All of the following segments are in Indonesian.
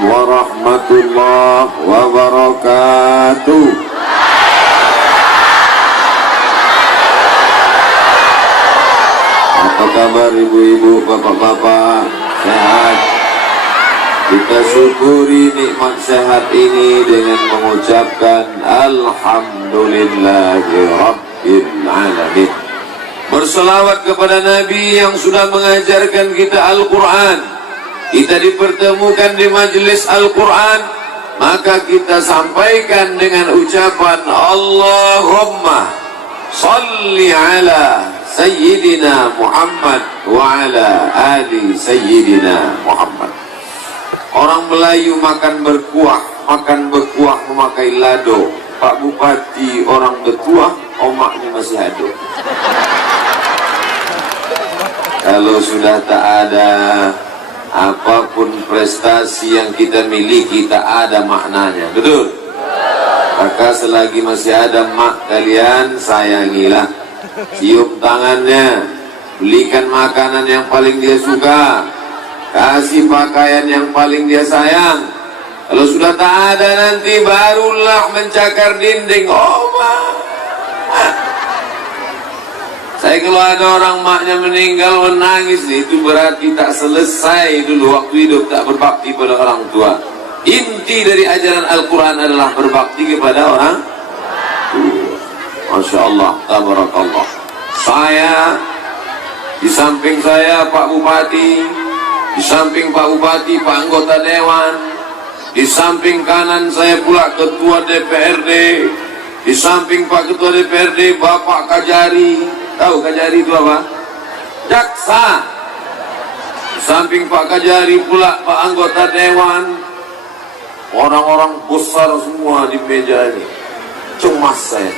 warahmatullahi wabarakatuh. Apa kabar ibu-ibu, bapak-bapak? Sehat? Kita syukuri nikmat sehat ini dengan mengucapkan Alhamdulillahirabbil alamin. Berselawat kepada Nabi yang sudah mengajarkan kita Al-Quran. Kita dipertemukan di majelis Al-Quran, maka kita sampaikan dengan ucapan Allahumma salli ala Sayyidina Muhammad wa ala ali Sayyidina Muhammad. Orang Melayu makan berkuah memakai lado. Pak Bupati orang berkuah, omaknya masih ada. Kalau sudah tak ada, apapun prestasi yang kita miliki tak ada maknanya, betul? Maka selagi masih ada mak kalian, sayangilah, cium tangannya, belikan makanan yang paling dia suka, kasih pakaian yang paling dia sayang. Kalau sudah tak ada nanti barulah mencakar dinding, oh mak. Saya kalau ada orang maknya meninggal menangis, itu berarti tak selesai dulu waktu hidup, tak berbakti pada orang tua. Inti dari ajaran Al-Quran adalah berbakti kepada orang tua. Masya Allah, tabarakallah. Saya, di samping saya Pak Bupati, di samping Pak Bupati Pak Anggota Dewan, di samping kanan saya pula Ketua DPRD, di samping Pak Ketua DPRD Bapak Kajari. Tahu Kajari itu apa? Jaksa. Di samping Pak Kajari pula Pak Anggota Dewan. Orang-orang besar semua di meja ini. Cemas saya.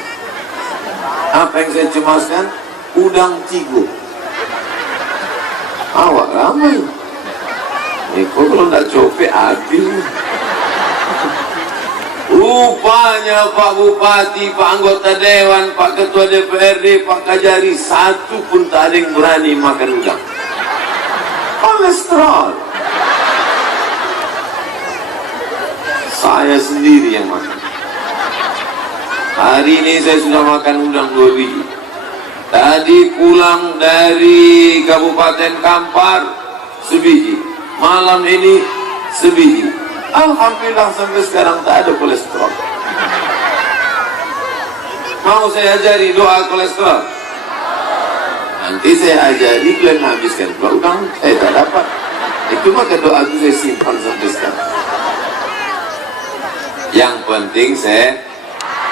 Apa yang saya cemaskan? Udang cigu. Awak ramai. Kok kalau tidak copet habis. Rupanya Pak Bupati, Pak Anggota Dewan, Pak Ketua DPRD, Pak Kajari, satu pun tak ada yang berani makan udang. Kolesterol. Saya sendiri yang makan. Hari ini saya sudah makan udang 2 biji. Tadi pulang dari Kabupaten Kampar, sebiji. Malam ini sebiji. Alhamdulillah sampai sekarang tak ada kolesterol. Mau saya ajari doa kolesterol? Nanti saya ajari, kalian habiskan. Kalau udang saya tak dapat. Itu maka doa itu saya simpan sampai sekarang. Yang penting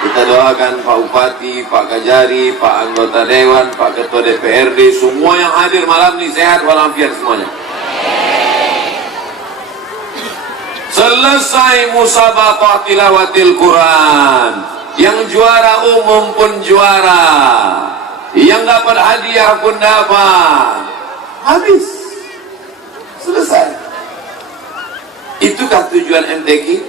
kita doakan Pak Bupati, Pak Kajari, Pak Anggota Dewan, Pak Ketua DPRD, semua yang hadir malam ini sehat walafiat semuanya. Selesai musabaqah tilawatil Quran, yang juara umum pun juara, yang dapat hadiah pun dapat. Habis, selesai. Itukah tujuan MTQ?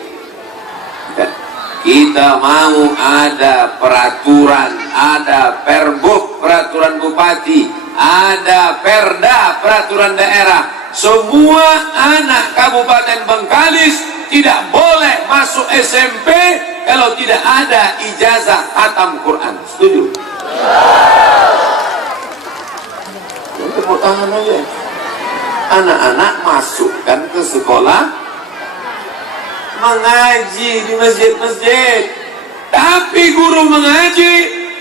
Kita mau ada peraturan, ada perbuk peraturan bupati, ada perda peraturan daerah. Semua anak Kabupaten Bengkalis tidak boleh masuk SMP kalau tidak ada ijazah khatam Quran. Setuju? Tepuk tangan aja. Anak-anak masukkan ke sekolah mengaji di masjid-masjid. Tapi guru mengaji,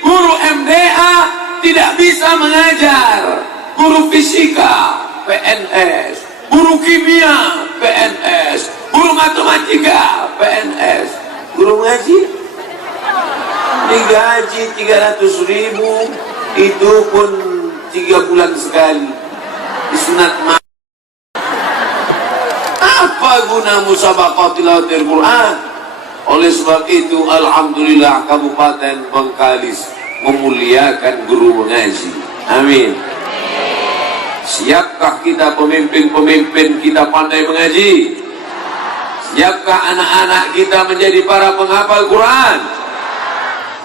guru MDA tidak bisa mengajar. Guru fisika PNS, guru kimia PNS, guru matematika PNS, guru ngaji digaji 300.000, itu pun 3 bulan sekali disunat. Apa guna musabaqah tilawatil Quran? Oleh sebab itu alhamdulillah Kabupaten Bengkalis memuliakan guru mengaji. Amin. Siapkah kita pemimpin-pemimpin kita pandai mengaji? Siapkah anak-anak kita menjadi para penghafal Quran?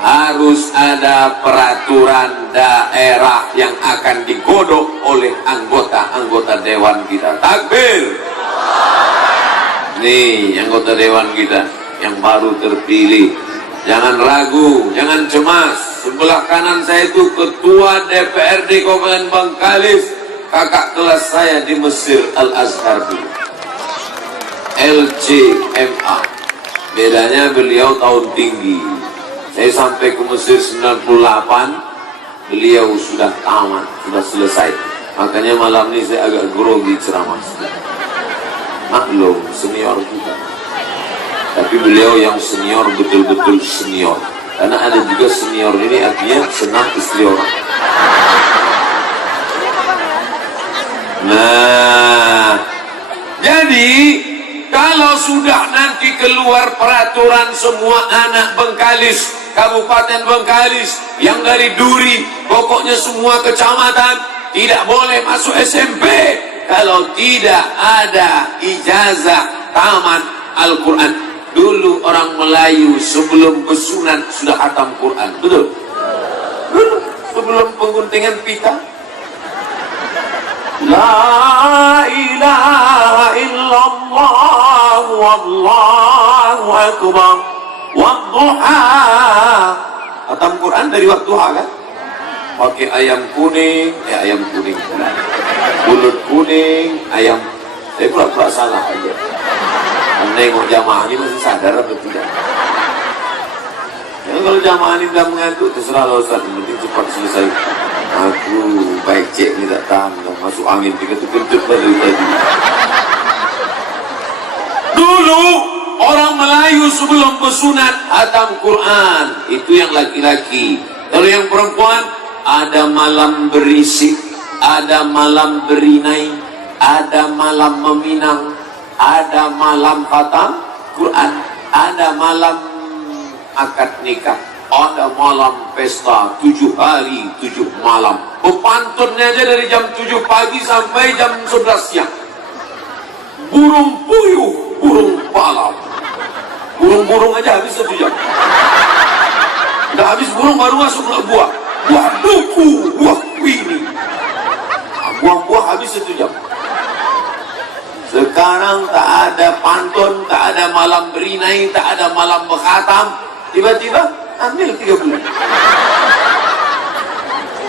Harus ada peraturan daerah yang akan digodok oleh anggota-anggota dewan kita. Takbir. Nih anggota dewan kita yang baru terpilih, jangan ragu, jangan cemas. Sebelah kanan saya itu ketua DPRD Kabupaten Bengkalis, kakak kelas saya di Mesir, Al-Azhar dulu, LCMA. Bedanya beliau tahun tinggi. Saya sampai ke Mesir 98, beliau sudah tamat, sudah selesai. Makanya malam ini saya agak grogi ceramah. Maklum, senior juga. Tapi beliau yang senior, betul-betul senior. Karena ada juga senior ini artinya senang istri orang. Nah, jadi kalau sudah nanti keluar peraturan semua anak Bengkalis, Kabupaten Bengkalis, yang dari Duri, pokoknya semua kecamatan tidak boleh masuk SMP kalau tidak ada ijazah tamat Al-Quran. Dulu orang Melayu sebelum bersunat sudah khatam Quran, betul? Dulu sebelum pengguntingan pita, La ilaha illallah wallahu akbar wadduha. Khatam Quran dari waktu duha kan? Pakai ayam kuning, ayam kuning, bulut kuning, ayam. Saya pura-pura salah aja. Nengok jamaah ini masih sadar atau tidak? Ya, kalau jamaah ini udah mengantuk, terserah lah Ustaz, penting cepat selesai. Aku baik cek ini tak tahan, masuk angin dikentut-kentut dari tadi. Dulu orang Melayu sebelum bersunat khatam Quran, itu yang laki-laki. Kalau yang perempuan, ada malam berisik, ada malam berinai, ada malam meminang, ada malam khatam Quran, ada malam akad nikah, ada malam pesta 7 hari 7 malam. Pepantunnya aja dari jam 7 pagi sampai jam 11 siang. Burung puyuh, burung palau, burung-burung aja habis 1 jam. Udah habis burung baru masuk buah, buah duku, buah wini. Buah-buah habis 1 jam. Sekarang tak ada pantun, tak ada malam berinai, tak ada malam berkhatam. Tiba-tiba ambil 3 bulan.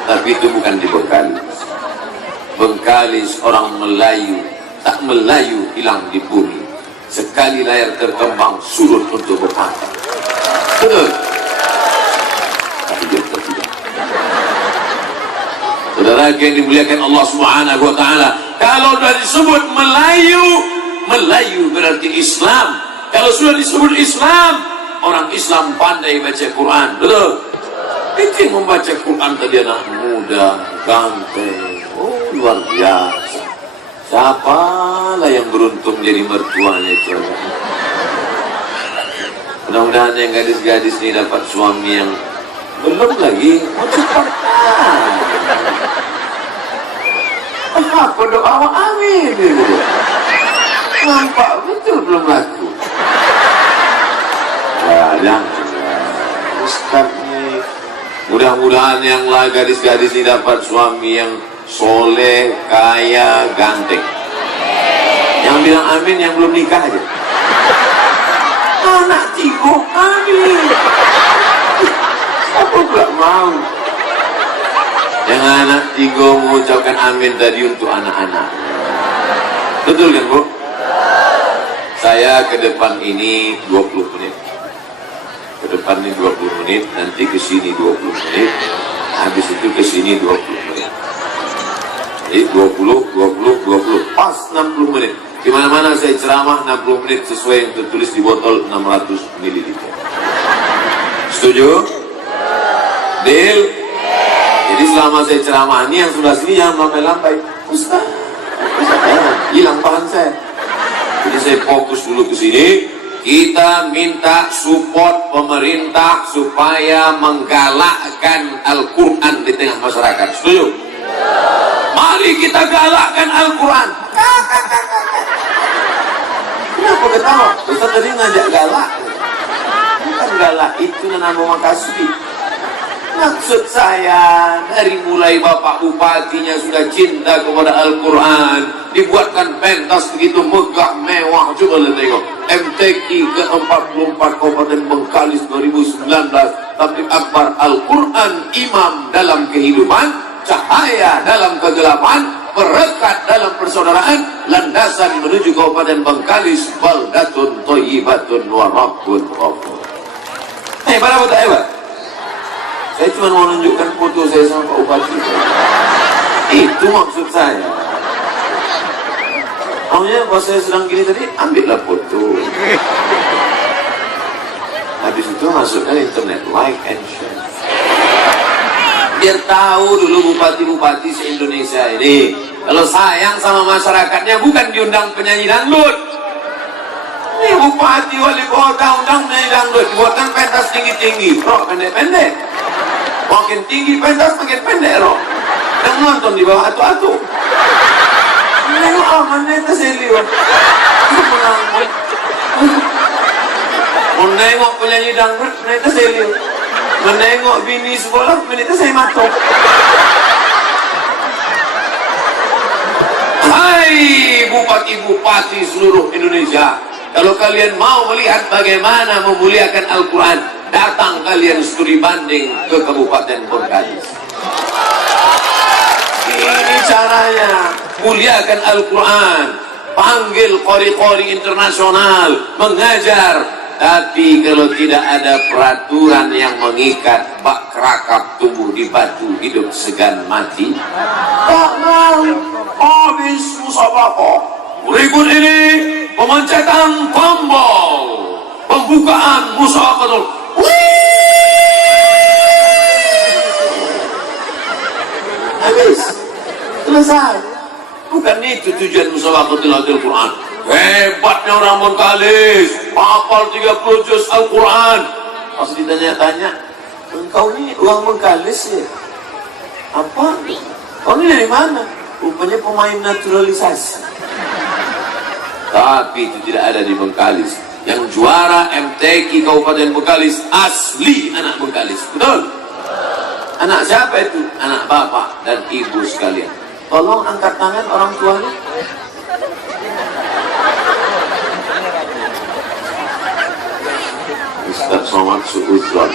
Tapi itu bukan di Bengkalis. Bengkalis orang Melayu, tak Melayu hilang di bumi. Sekali layar terkembang surut untuk berkhatam. Betul? Tapi dia tidak. Saudara yang dimuliakan Allah Subhanahu wa Ta'ala, kalau sudah disebut Melayu, Melayu berarti Islam. Kalau sudah disebut Islam, orang Islam pandai baca Quran, betul? Itu yang membaca Quran tadi anak muda, ganteng, oh luar biasa. Siapalah yang beruntung jadi mertuanya itu? Mudah-mudahan yang gadis-gadis ini dapat suami yang belum lagi, mau cepat. Apa doa amin gitu. Nampak betul belum laku. Jangan Ustaz nih. Mudah-mudahan yang lah gadis-gadis ini dapat suami yang soleh, kaya, ganteng. Yang bilang amin yang belum nikah aja. Anak tigo amin. Siapa pula mau? Yang anak tigo mengucapkan amin tadi untuk anak-anak. Betul kan Bu? Saya ke depan ini 20 menit. Ke depan ini 20 menit, nanti ke sini 20 menit, habis itu ke sini 20 menit. Jadi 20, pas 60 menit. Di mana-mana saya ceramah 60 menit sesuai yang tertulis di botol 600 ml. Setuju? Deal? Jadi selama saya ceramah ini yang sudah sini jangan lambai-lambai. Ustaz, hilang bahan saya. Jadi saya fokus dulu ke sini. Kita minta support pemerintah supaya menggalakkan Al-Quran di tengah masyarakat. Setuju? Mari kita galakkan Al-Quran. Kenapa ketawa? Ustaz tadi ngajak galak. Bukan galak, itu nama makasih. Maksud saya, dari mulai Bapak Bupatinya sudah cinta kepada Al-Quran, dibuatkan pentas begitu megah, mewah. Coba lihat tengok MTQ ke-44 Kabupaten Bengkalis 2019, Tabligh Akbar Al-Quran Imam dalam Kehidupan, Cahaya dalam Kegelapan, Perekat dalam Persaudaraan, landasan menuju Kabupaten Bengkalis, baldatun thayyibatun wa rabbun ghafur. Hebat apa tak hebat? Saya cuma mau menunjukkan foto saya sama Pak Bupati. Itu maksud saya. Maksudnya pas saya sedang gini tadi, ambillah foto. Habis itu masukkan internet, like and share. Biar tahu dulu bupati-bupati se-Indonesia ini, kalau sayang sama masyarakatnya bukan diundang penyanyi dangdut. Ini bupati, wali kota undang penyanyi dangdut, dibuatkan pentas tinggi-tinggi, rok pendek-pendek. Makin tinggi pentas makin pendek rok. Yang nonton di bawah atu-atu. Menengok aman itu seliwan. Menanggung. Menengok penyanyi dangdut, itu seliwan. Menengok bini sekolah, itu saya matok. Hai bupati-bupati seluruh Indonesia, kalau kalian mau melihat bagaimana memuliakan Al-Quran, datang kalian studi banding ke Kabupaten Bengkalis. Ini caranya muliakan Al-Quran, panggil qori-qori internasional mengajar. Tapi kalau tidak ada peraturan yang mengikat, bak kerakap tumbuh di batu, hidup segan mati, tak mau. Habis musabaqah. Berikut ini pemencatan tombol pembukaan musabaqah. Habis, selesai. Bukan itu tujuan musabaqah tilawatil Quran. Hebatnya orang Bengkalis, hafal 30 juz Al-Quran. Pas ditanya-tanya, engkau ini orang Bengkalis ya? Apa? Kau ini dari mana? Rupanya pemain naturalisasi. Tapi itu tidak ada di Bengkalis. Yang juara MTQ Kabupaten Bengkalis asli anak Bengkalis. Betul? Anak siapa itu? Anak bapak dan ibu sekalian. Tolong angkat tangan orang tuanya. Ustaz Somad Su'udron.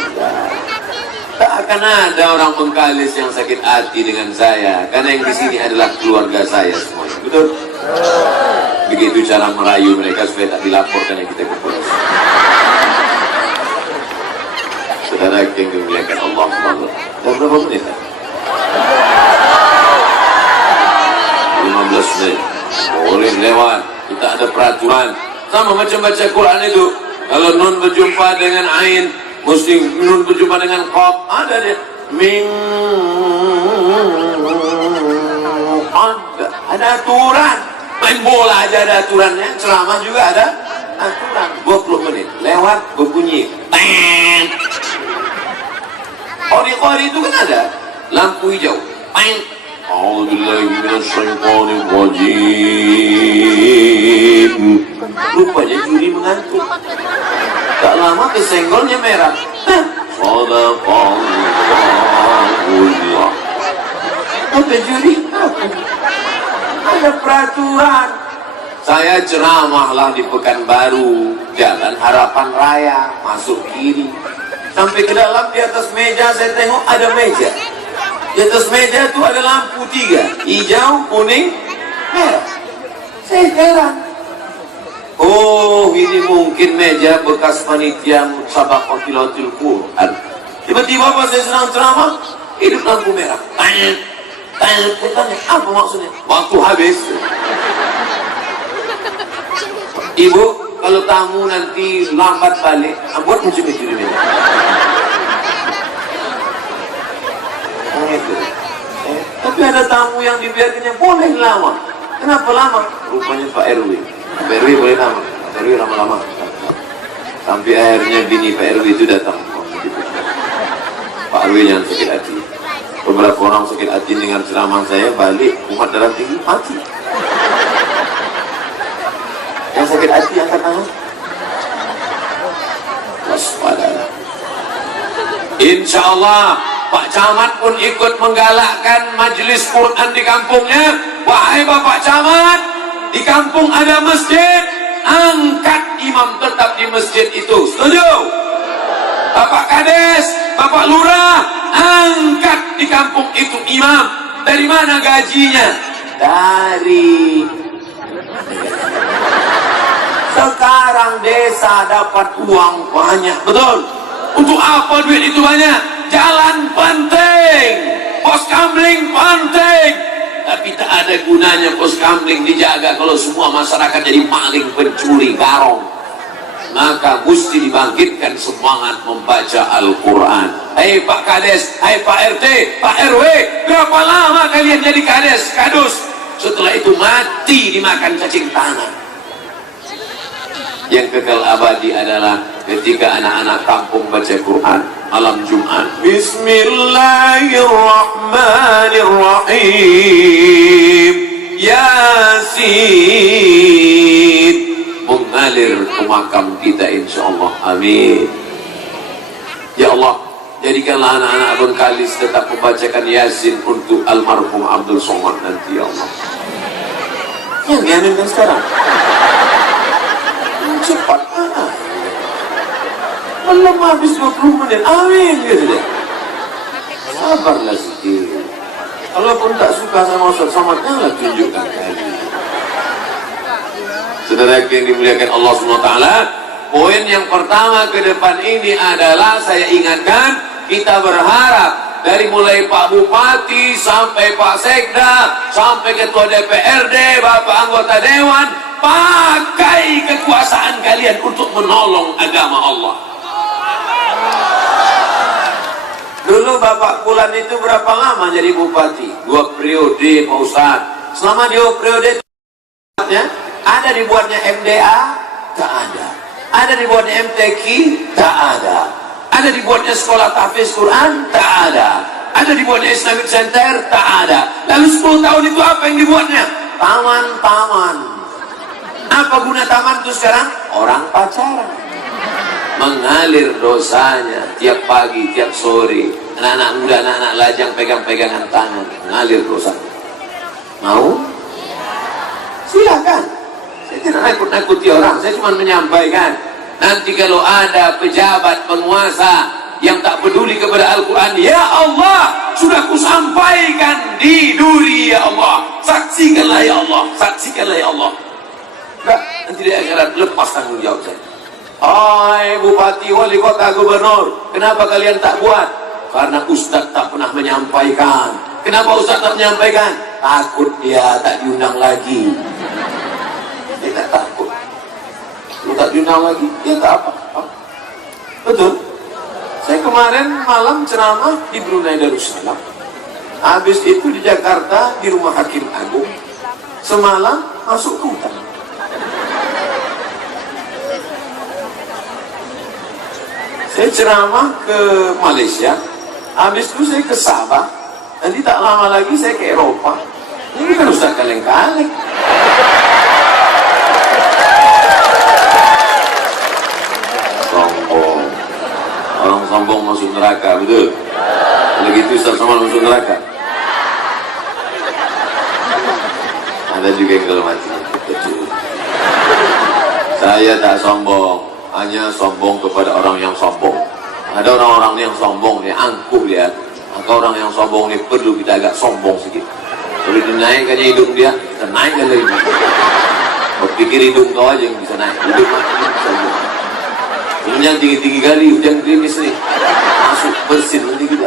Tak akan ada orang Bengkalis yang sakit hati dengan saya, karena yang di sini adalah keluarga saya semuanya. Betul? Begitu cara merayu mereka supaya tak dilaporkan yang kita ke polisi. Saudara yang dimuliakan Allah SWT. Dan berapa menit? 15 menit. Boleh lewat. Kita ada peraturan. Sama macam baca Quran itu. Kalau nun berjumpa dengan ain, mesti nun berjumpa dengan qaf, ada dia. Min ada aturan. Main bola aja ada aturannya, ceramah juga ada aturan. 20 menit lewat berbunyi teng. Qori-qori itu kan ada lampu hijau. Teng. A'udzubillahi minasyaitonir rajim. Rupanya juri mengantuk. Tak lama kesenggolnya merah. Sadaqallahullah. Kata juri, ada peraturan. Saya ceramahlah di Pekanbaru, Jalan Harapan Raya, masuk kiri. Sampai ke dalam, di atas meja saya tengok ada meja. Di atas meja itu ada lampu 3, hijau, kuning, merah. Saya heran. Oh, ini mungkin meja bekas panitia musabaqah tilawatil Quran. Tiba-tiba pas saya sedang ceramah, hidup lampu merah. Tanya, apa maksudnya? Waktu habis. Ibu, kalau tamu nanti lambat balik, buat macam itu di meja. Tapi ada tamu yang dibiarkannya boleh lama. Kenapa lama? Rupanya Pak RW. Pak RW boleh lama. Pak RW lama-lama. Sampai akhirnya bini Pak RW itu datang. Pak RW yang sakit hati. Beberapa orang sakit hati dengan ceramah saya, balik umat darah tinggi mati. Yang sakit hati angkat tangan. Waspadalah. Insya Allah Pak Camat pun ikut menggalakkan majelis Quran di kampungnya. Wahai Bapak Camat, di kampung ada masjid, angkat imam tetap di masjid itu. Setuju? Bapak Kades, Bapak Lurah, angkat di kampung itu imam. Dari mana gajinya? Dari sekarang desa dapat uang banyak, betul? Untuk apa duit itu banyak? Jalan penting, pos kamling penting, tapi tak ada gunanya pos kamling dijaga kalau semua masyarakat jadi maling, pencuri, garong. Maka mesti dibangkitkan semangat membaca Al-Quran. Hei Pak Kades, hei Pak RT, Pak RW, berapa lama kalian jadi Kades, Kadus? Setelah itu mati dimakan cacing tanah. Yang kekal abadi adalah ketika anak-anak kampung baca Quran malam Jumat. Bismillahirrahmanirrahim. Yasin. Mengalir ke makam kita insyaallah. Amin. Ya Allah, jadikanlah anak-anak Bengkalis tetap membacakan Yasin untuk almarhum Abdul Somad nanti ya Allah. Yang diaminkan sekarang. Cepat, belum habis 20 menit, amin gitu deh. Sabarlah sedikit. Kalaupun tak suka sama Ustaz Somad, janganlah tunjukkan tadi. Saudara yang dimuliakan Allah SWT, poin yang pertama ke depan ini adalah saya ingatkan, kita berharap dari mulai Pak Bupati sampai Pak Sekda sampai Ketua DPRD, Bapak Anggota Dewan, pakai kekuasaan kalian untuk menolong agama Allah. Dulu Bapak Pulan itu berapa lama jadi bupati? 2 periode Pak Ustaz. Selama 2 periode itu ada dibuatnya MDA? Tak ada. Ada dibuatnya MTQ? Tak ada. Ada dibuatnya sekolah tahfiz Quran? Tak ada. Ada dibuatnya Islamic Center? Tak ada. Lalu 10 tahun itu apa yang dibuatnya? Taman-taman. Apa guna taman itu sekarang? Orang pacaran. Mengalir dosanya tiap pagi, tiap sore. Anak-anak muda, anak-anak lajang pegang-pegangan tangan. Mengalir dosanya. Mau? Silakan. Saya tidak nakut-nakuti orang. Saya cuma menyampaikan. Nanti kalau ada pejabat penguasa yang tak peduli kepada Al-Quran, ya Allah, sudah kusampaikan di duri ya Allah. Saksikanlah ya Allah. Saksikanlah ya Allah. Enggak, nanti di akhirat lepas tanggung jawab saya. Hai Bupati, Wali Kota, Gubernur, kenapa kalian tak buat? Karena Ustaz tak pernah menyampaikan. Kenapa Ustaz tak menyampaikan? Takut dia tak diundang lagi. Dia tak takut. Lu tak diundang lagi, dia tak apa. Betul? Saya kemarin malam ceramah di Brunei Darussalam. Habis itu di Jakarta di Rumah Hakim Agung. Semalam masuk ke hutan. Saya ceramah ke Malaysia, habis itu saya ke Sabah, nanti tak lama lagi saya ke Eropa. Ini kan Ustaz kaleng-kaleng. Sombong. Orang sombong masuk neraka, betul? Kalau gitu Ustaz Somad masuk neraka. Ada juga yang kalau mati. Betul. Saya tak sombong. Hanya sombong kepada orang yang sombong. Ada orang-orang yang sombong nih, angkuh dia. Maka orang yang sombong ini perlu kita agak sombong sedikit. Kalau dinaikkannya hidung dia, kita naikkan lagi. Berpikir hidung kau aja yang bisa naik. Hidung mati bisa naik. Yang tinggi-tinggi kali, hujan gerimis nih. Masuk bersin nanti kita.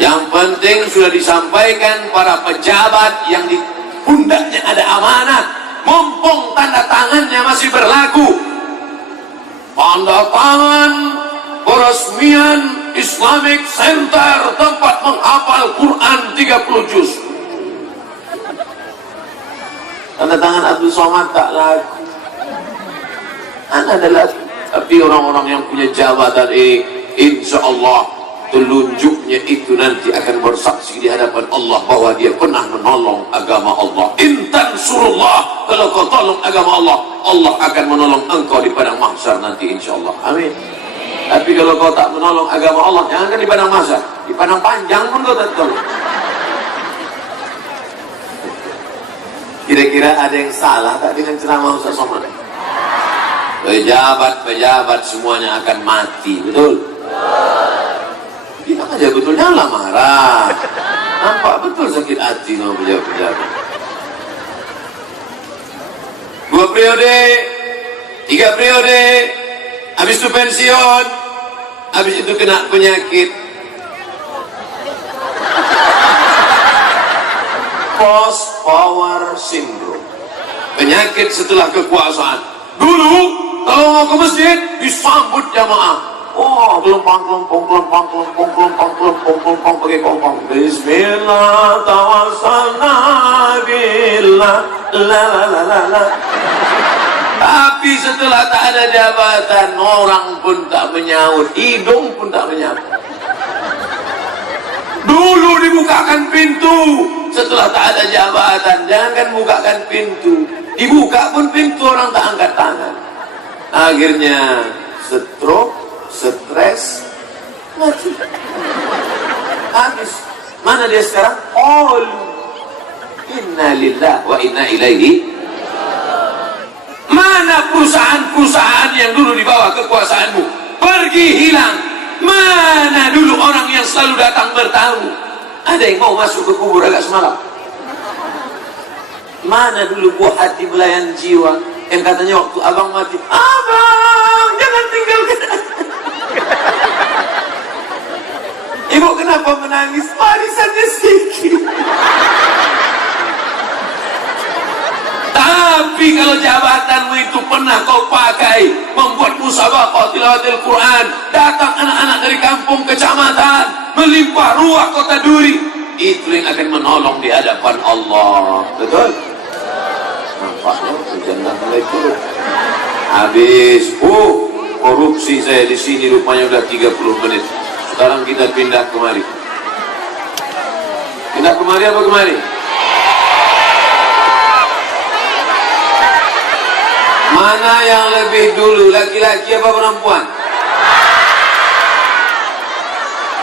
Yang penting sudah disampaikan para pejabat yang di pundaknya ada amanat. Mumpung tanda tangannya masih berlaku, tanda tangan peresmian Islamic Center, tempat menghafal Quran 30 juz. Tanda tangan Abdul Somad tak laku. Adalah, tapi orang-orang yang punya jabatan ini, insya Allah telunjuknya itu nanti akan bersaksi di hadapan Allah bahwa dia pernah menolong agama Allah. Intan surullah, kalau kau tolong agama Allah, Allah akan menolong engkau di padang mahsyar nanti insya Allah. Amin. Tapi kalau kau tak menolong agama Allah, jangankan di padang mahsyar, di padang panjang pun kau tak tolong. Kira-kira ada yang salah tak dengan ceramah Ustaz Somad? Pejabat semuanya akan mati, betul? Kita aja betul, janganlah marah. Nampak betul sakit hati sama pejabat-pejabat. 2 periode, 3 periode, habis itu pensiun, habis itu kena penyakit post power syndrome, penyakit setelah kekuasaan. Dulu kalau mau ke masjid disambut jamaah, oh kelompong pakai kompong. Bismillah tawassalna billah la la la la la. Tapi setelah tak ada jabatan, orang pun tak menyaut, hidung pun tak menyapa. Dulu dibukakan pintu, setelah tak ada jabatan, jangankan bukakan pintu, dibuka pun pintu orang tak angkat tangan. Akhirnya stroke, stres, mati. Habis. Mana dia sekarang? All. Inna lillah wa inna ilaihi. Mana perusahaan-perusahaan yang dulu di bawah kekuasaanmu? Pergi hilang. Mana dulu orang yang selalu datang bertamu? Ada yang mau masuk ke kubur agak semalam? Mana dulu buah hati belayan jiwa yang katanya waktu abang mati, abang jangan tinggalkan ibu, kenapa menangis? Warisannya sedikit. Tapi kalau jabatanmu itu pernah kau pakai membuat musabaqah tilawatil Quran, datang anak-anak dari kampung kecamatan, melimpah ruah kota Duri, itu yang akan menolong di hadapan Allah. Betul? Nampaknya hujan mulai turun. Habis. Korupsi saya di sini rupanya udah 30 menit. Sekarang kita pindah kemari. Pindah kemari apa kemari? Mana yang lebih dulu, laki-laki apa perempuan?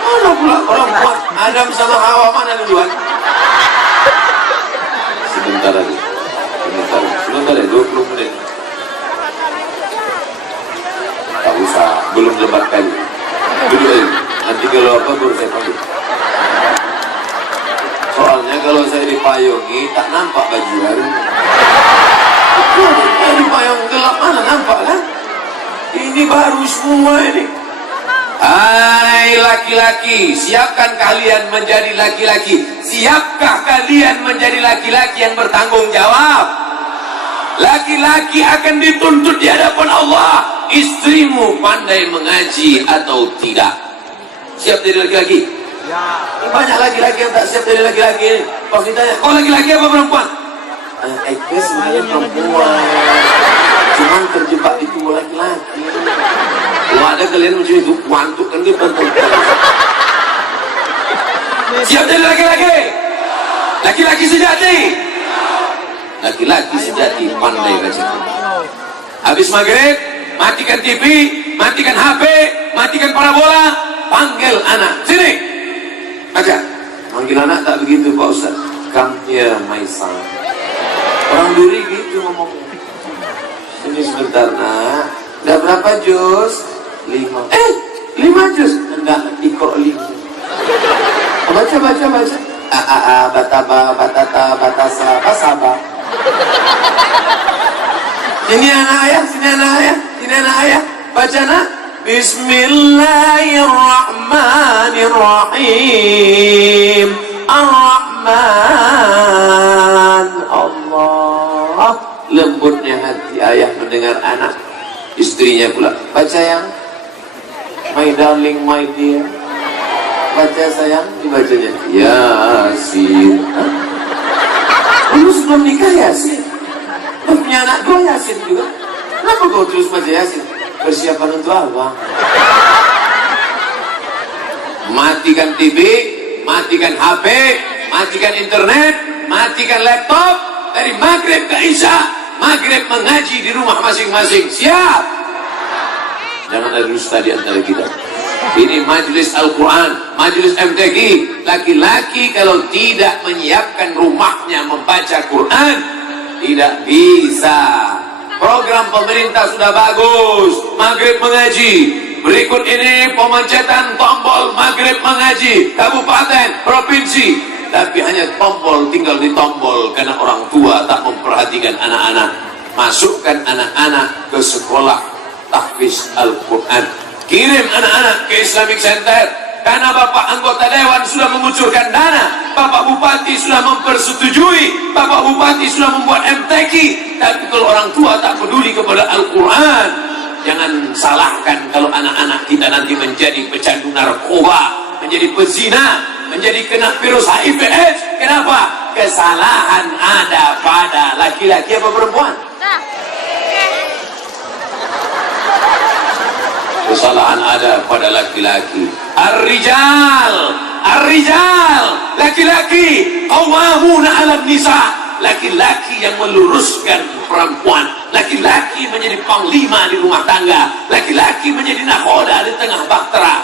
Mana pula perempuan? Adam sama Hawa mana duluan? Sebentar lagi. Sebentar ya, 20 menit. Tak usah, belum lebat kali. Dulu nanti kalau apa baru saya panggil. Soalnya kalau saya dipayungi tak nampak baju baru. Dipayung gelap mana nampak kan? Ini baru semua ini. Hai laki-laki, siapkan kalian menjadi laki-laki. Siapkah kalian menjadi laki-laki yang bertanggung jawab? Laki-laki akan dituntut di hadapan Allah. Istrimu pandai mengaji atau tidak? Siap jadi laki-laki? Ya. Banyak laki-laki yang tak siap jadi laki-laki. Pas ditanya, kau laki-laki apa perempuan? Aku sebenarnya perempuan, cuman terjebak di tubuh laki-laki. Kalau ada kalian macam itu, wantuk kan dia perempuan. Siap jadi laki-laki? Laki-laki sejati? Laki-laki sejati pandai baca. Habis maghrib, matikan TV, matikan HP, matikan parabola, panggil anak, sini baca. Manggil anak tak begitu Pak Ustaz. Come here my son. Orang Duri gitu ngomongnya. Sini sebentar nak. Dah berapa juz? 5. 5 juz? Enggak, ikut 5. Baca. Bataba, batata, batasa, basaba. Sini anak ayah. Baca nak. Bismillahirrahmanirrahim. Ar-Rahman. Allah. Lembutnya hati ayah mendengar anak. Istrinya pula. Baca yang my darling, my dear. Baca sayang, dibacanya Yasin. Lu sebelum nikah Yasin. Lu punya anak 2 Yasin juga. Kenapa kau terus baca Yasin? Persiapan untuk apa? Matikan TV, matikan HP, matikan internet, matikan laptop. Dari maghrib ke isya, maghrib mengaji di rumah masing-masing. Siap? Jangan ada dusta di antara kita. Ini majelis Al-Quran, majelis MTQ. Laki-laki kalau tidak menyiapkan rumahnya membaca Quran, Tidak bisa. Program pemerintah sudah bagus, maghrib mengaji. Berikut ini pemencetan tombol maghrib mengaji, kabupaten, provinsi. Tapi hanya tombol, tinggal di tombol karena orang tua tak memperhatikan anak-anak. Masukkan anak-anak ke sekolah tahfiz Al-Quran. Kirim anak-anak ke Islamic Center. Karena Bapak anggota Dewan sudah mengucurkan dana, Bapak Bupati sudah mempersetujui, Bapak Bupati sudah membuat MTQ. Tapi kalau orang tua tak peduli kepada Al-Quran, jangan salahkan kalau anak-anak kita nanti menjadi pecandu narkoba, menjadi pezina, menjadi kena virus HIV/AIDS. Kenapa? Kesalahan ada pada laki-laki apa perempuan? Kesalahan ada pada laki-laki. Ar-rijal, laki-laki qawwamuna 'alan nisa. Laki-laki yang meluruskan perempuan, laki-laki menjadi panglima di rumah tangga, laki-laki menjadi nahoda di tengah bahtera.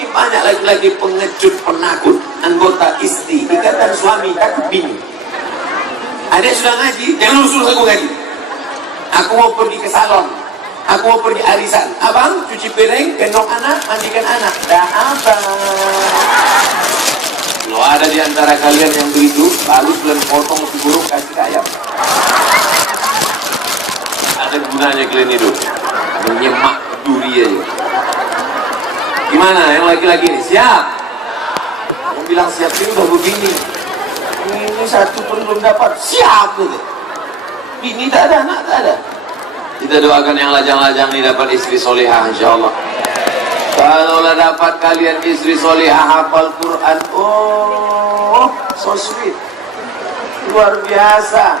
Ini banyak laki-laki pengecut, penakut, anggota istri, ikatan suami, takut bini. Adik sudah ngaji, jangan usul aku ngaji. Aku mau pergi ke salon, aku mau pergi arisan. Abang cuci piring, gendong anak, mandikan anak. Dah abang. Kalau ada di antara kalian yang begitu, lalu kalian potong si burung kasih ke ayam. Ada gunanya kalian hidup, menyemak duri aja. Gimana yang laki-laki ini? Siap? Yang bilang siap ini udah begini. Ini satu pun belum dapat. Siap gitu. Bini tak ada, anak tak ada. Kita doakan yang lajang-lajang ini dapat istri solehah insyaallah. Kalaulah dapat kalian istri solehah hafal Quran, oh so sweet, luar biasa.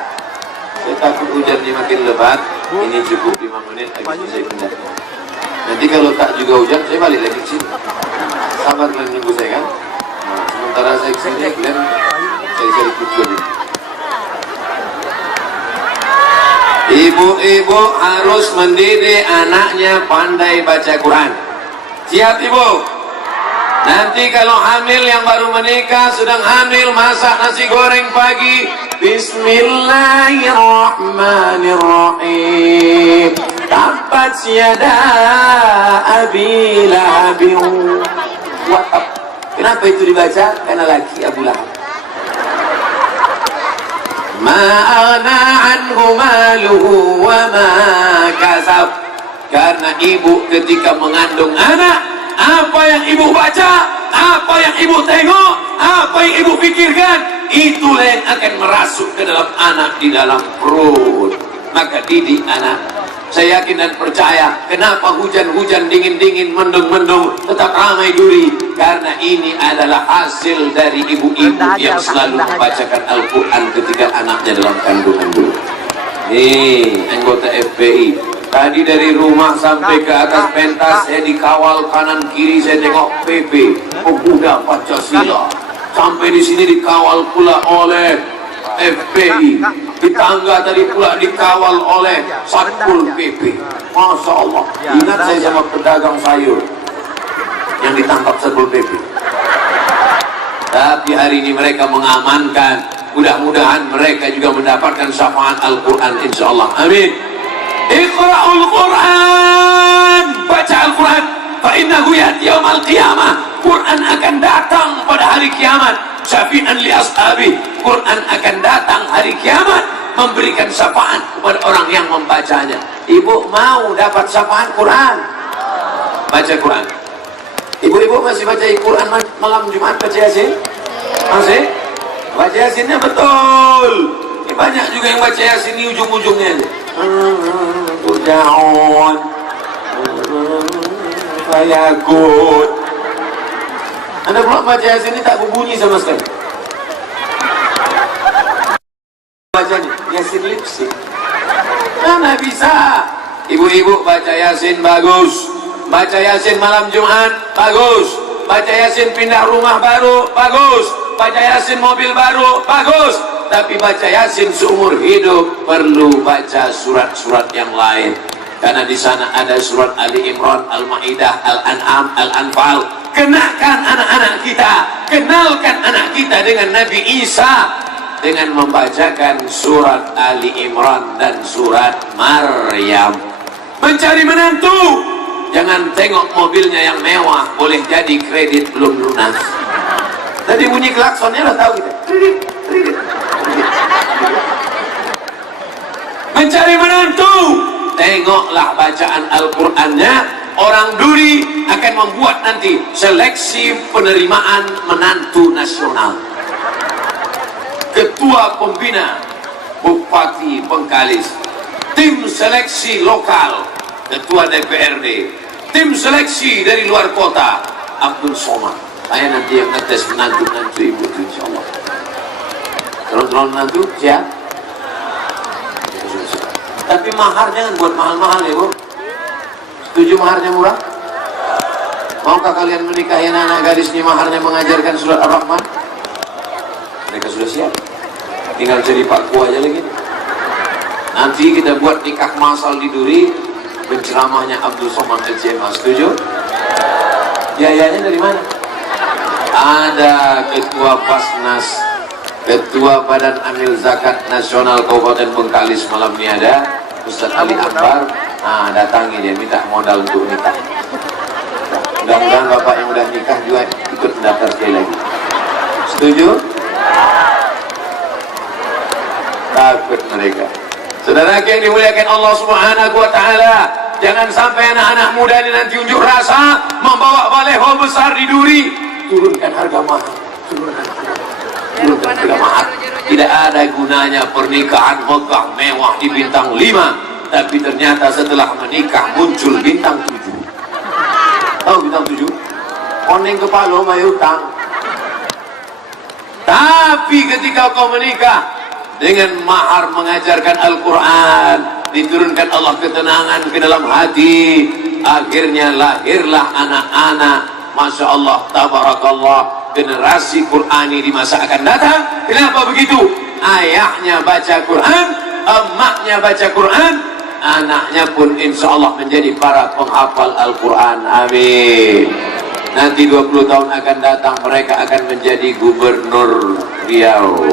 Saya takut hujan ini makin lebat. Ini cukup 5 menit lagi saya pindah. Nanti kalau tak juga hujan saya balik lagi ke sini. Sabar kalian nunggu saya kan. Nah, sementara saya kesini kalian saya cari tujuan ini. Ibu-ibu harus mendidik anaknya pandai baca Quran. Siap ibu? Nanti kalau hamil yang baru menikah, sedang hamil masak nasi goreng pagi, Bismillahirrahmanirrahim. Tabbat yada Abi Lahabin wa tab. Kenapa itu dibaca? Karena laki Abu Lahab. Ma'ana anhu maluhu wa ma kasab. Karena ibu ketika mengandung anak, apa yang ibu baca, apa yang ibu tengok, apa yang ibu pikirkan, itulah yang akan merasuk ke dalam anak di dalam perut. Maka didik anak. Saya yakin dan percaya, kenapa hujan-hujan, dingin-dingin, mendung-mendung tetap ramai duri? Karena ini adalah hasil dari ibu-ibu yang selalu membacakan Al-Quran ketika anaknya dalam kandungan dulu. Nih, anggota FPI. Tadi dari rumah sampai ke atas pentas, saya dikawal kanan kiri, saya tengok PP, Pemuda Pancasila. Sampai di sini dikawal pula oleh FPI. Di tangga tadi pula dikawal oleh Satpol PP. Masya Allah. Ingat saya sama pedagang sayur yang ditangkap Satpol PP. Tapi hari ini mereka mengamankan. Mudah-mudahan mereka juga mendapatkan syafaat Al-Quran insyaallah. Amin. Iqra'ul Quran, baca Al-Quran, fa innahu ya'ti yaumal qiyamah. Quran akan datang pada hari kiamat. Syafi'an li ashabi. Quran akan datang hari kiamat memberikan syafaat kepada orang yang membacanya. Ibu mau dapat syafaat Quran? Baca Quran. Ibu-ibu masih baca Quran malam Jumat, baca Yasin? Masih? Baca Yasinnya betul. Ini banyak juga yang baca Yasin di ujung-ujungnya aja. Tujaun Fayagut. Anda pula baca Yasin ini tak berbunyi sama sekali. Bacanya Yasin lipsing. Mana bisa? Ibu-ibu baca Yasin bagus. Baca Yasin malam Jumat bagus. Baca Yasin pindah rumah baru bagus. Baca Yasin mobil baru bagus. Tapi baca Yasin seumur hidup perlu baca surat-surat yang lain. Karena di sana ada surat Ali Imran, Al-Maidah, Al-An'am, Al-Anfal. Kenakan anak-anak kita, kenalkan anak kita dengan Nabi Isa. dengan membacakan surat Ali Imran dan surat Maryam. Mencari menantu, jangan tengok mobilnya yang mewah, boleh jadi kredit belum lunas. Tadi bunyi klaksonnya lah tahu kita. Mencari menantu, tengoklah bacaan Al-Qur'annya. Orang duri akan membuat nanti seleksi penerimaan menantu nasional. Ketua pembina Bupati Bengkalis, tim seleksi lokal, ketua DPRD, tim seleksi dari luar kota, Abdul Somad. Saya nanti yang ngetes menantu-menantu ibu itu, insya Allah. Calon-calon menantu siap. Tapi mahar jangan buat mahal-mahal ya, Bu. Setuju maharnya murah? Maukah kalian menikahi anak gadis ini maharnya mengajarkan surat Ar-Rahman? Mereka sudah siap. Tinggal jadi Pak Ku aja lagi. Nanti kita buat nikah masal di Duri, penceramahnya Abdul Somad LCMA. Setuju? Biayanya dari mana? Ada Ketua Basnas, Ketua Badan Amil Zakat Nasional Kabupaten Bengkalis malam ini ada Ustaz Ali Akbar. Nah, datangi dia, minta modal untuk nikah. Mudah-mudahan bapak yang udah nikah juga ikut mendaftar sekali lagi. Setuju? Takut mereka. Saudara yang dimuliakan Allah Subhanahu wa Ta'ala, jangan sampai anak-anak muda ini nanti unjuk rasa membawa baleho besar di Duri. Turunkan harga mahal. Turunkan harga mahal. Tidak ada gunanya pernikahan megah mewah di bintang 5. Tapi ternyata setelah menikah muncul bintang 7. Tahu bintang 7? Oneng kepala mayu utang. Tapi ketika kau menikah dengan mahar mengajarkan Al-Quran, diturunkan Allah ketenangan ke dalam hati, akhirnya lahirlah anak-anak, Masya Allah, Tabarakallah, generasi Qurani di masa akan datang. Kenapa begitu? Ayahnya baca Quran, emaknya baca Quran, anaknya pun insya Allah menjadi para penghafal Al-Quran. Amin. Nanti 20 tahun akan datang mereka akan menjadi gubernur Riau,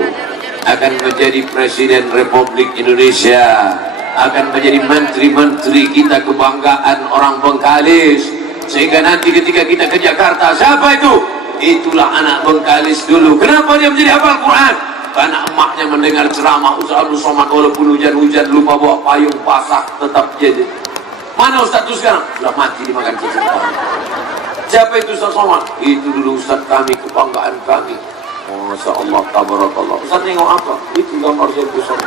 akan menjadi presiden Republik Indonesia, akan menjadi menteri-menteri kita, kebanggaan orang Bengkalis. Sehingga nanti ketika kita ke Jakarta, siapa itu? Itulah anak Bengkalis dulu. Kenapa dia menjadi hafal Quran? Karena emaknya mendengar ceramah Ustaz Abdul Somad, walaupun hujan-hujan lupa bawa payung basah tetap jadi. Mana Ustaz itu sekarang? Sudah mati dimakan cacing. Siapa itu Ustaz Somad? Itu dulu Ustaz kami, kebanggaan kami. Masya Allah, Tabarakallah. Ustaz nengok apa? Itu gambar saya besar.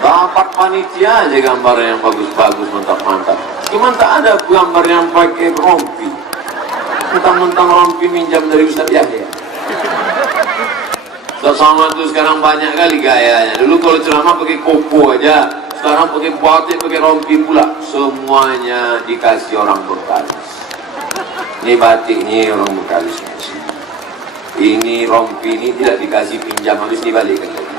Dapat panitia aja gambarnya yang bagus-bagus, mantap-mantap. Cuman tak ada gambar yang pakai rompi. Mentang-mentang rompi minjam dari Ustaz Yahya. Ustaz Somad itu sekarang banyak kali gayanya. Dulu kalau ceramah pakai koko aja, sekarang pakai batik, pakai rompi pula. Semuanya dikasih orang Bengkalis. Ini batiknya orang Bengkalis. Ini rompi ini tidak dikasih pinjam, habis dibalikin lagi.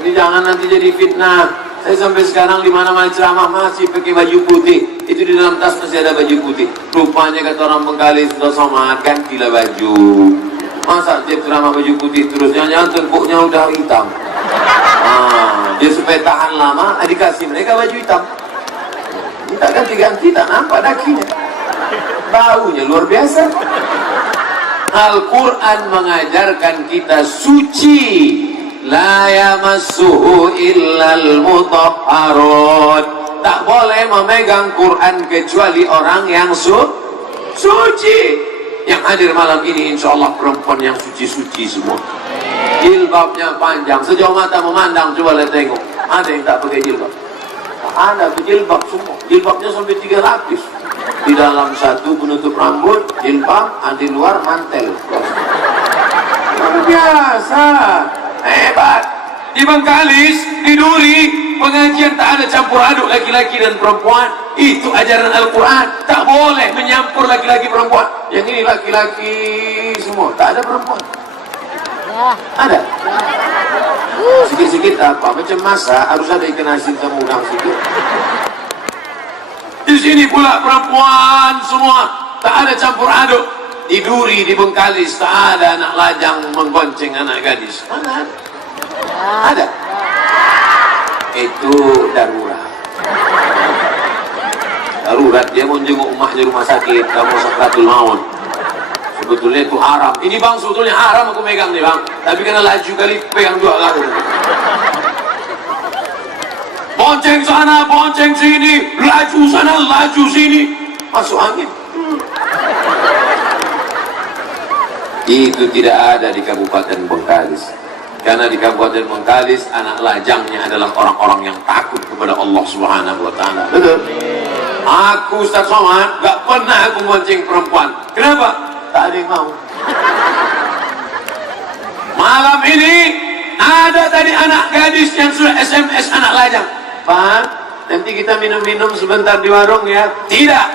Ini jangan nanti jadi fitnah. Saya sampai sekarang di mana-mana ceramah masih pakai baju putih. Itu di dalam tas masih ada baju putih. Rupanya kata orang Bengkalis, Ustaz Somad gantilah baju. Masa tiap ceramah baju putih terus? Jangan-jangan tengkuknya udah hitam. Dia supaya tahan lama, dikasih mereka baju hitam. Minta ganti-ganti, tak nampak dakinya. Baunya luar biasa. Al-Quran mengajarkan kita suci. La yamassuhu illal mutahharun. Tak boleh memegang Quran kecuali orang yang suci. Yang hadir malam ini insya Allah perempuan yang suci-suci semua. Jilbabnya panjang, sejauh mata memandang, coba lihat tengok. Ada yang tak pakai jilbab? Ada jilbab semua. Jilbabnya sampai 3 lapis. Di dalam satu penutup rambut, jilbab, di luar mantel. Luar biasa. Hebat. Di Bengkalis, di Duri, pengajian tak ada campur aduk laki-laki dan perempuan. Itu ajaran Al-Quran. Tak boleh menyampur laki-laki perempuan. Yang ini laki-laki semua, tak ada perempuan. Ada. Sikit-sikit apa? Macam masa harus ada ikan asin sama udang sikit. Di sini pula perempuan semua, tak ada campur aduk. di Duri, di Bengkalis tak ada anak lajang menggonceng anak gadis. Mana? Ada? Itu darurat. Darurat, dia mau jenguk emaknya rumah sakit, kamu sakratul maut. Sebetulnya itu haram. Ini bang, sebetulnya haram aku megang nih bang. Tapi karena laju kali pegang dua kali. Bonceng sana, bonceng sini, laju sana, laju sini, masuk angin. Itu tidak ada di Kabupaten Bengkalis. Karena di Kabupaten Bengkalis anak lajangnya adalah orang-orang yang takut kepada Allah Subhanahu wa taala. Betul? Aku Ustaz Somad gak pernah aku bonceng perempuan. Kenapa? Tak ada yang mau. Malam ini ada tadi anak gadis yang sudah SMS anak lajang. Pak, nanti kita minum-minum sebentar di warung ya. Tidak.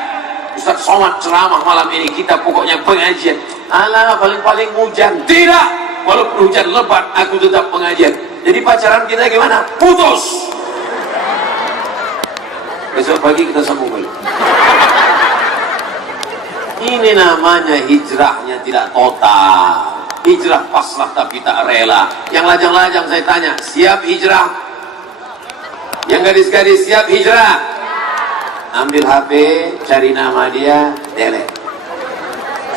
Ustaz Somad ceramah malam ini, kita pokoknya pengajian. Alah, paling-paling hujan. Tidak. Walaupun hujan lebat, aku tetap pengajian. Jadi pacaran kita gimana? Putus. Besok pagi kita sambung balik. Ini namanya hijrahnya tidak total. Hijrah pasrah tapi tak rela. Yang lajang-lajang saya tanya, siap hijrah? Yang gadis-gadis siap hijrah? Ambil HP, cari nama dia, delete.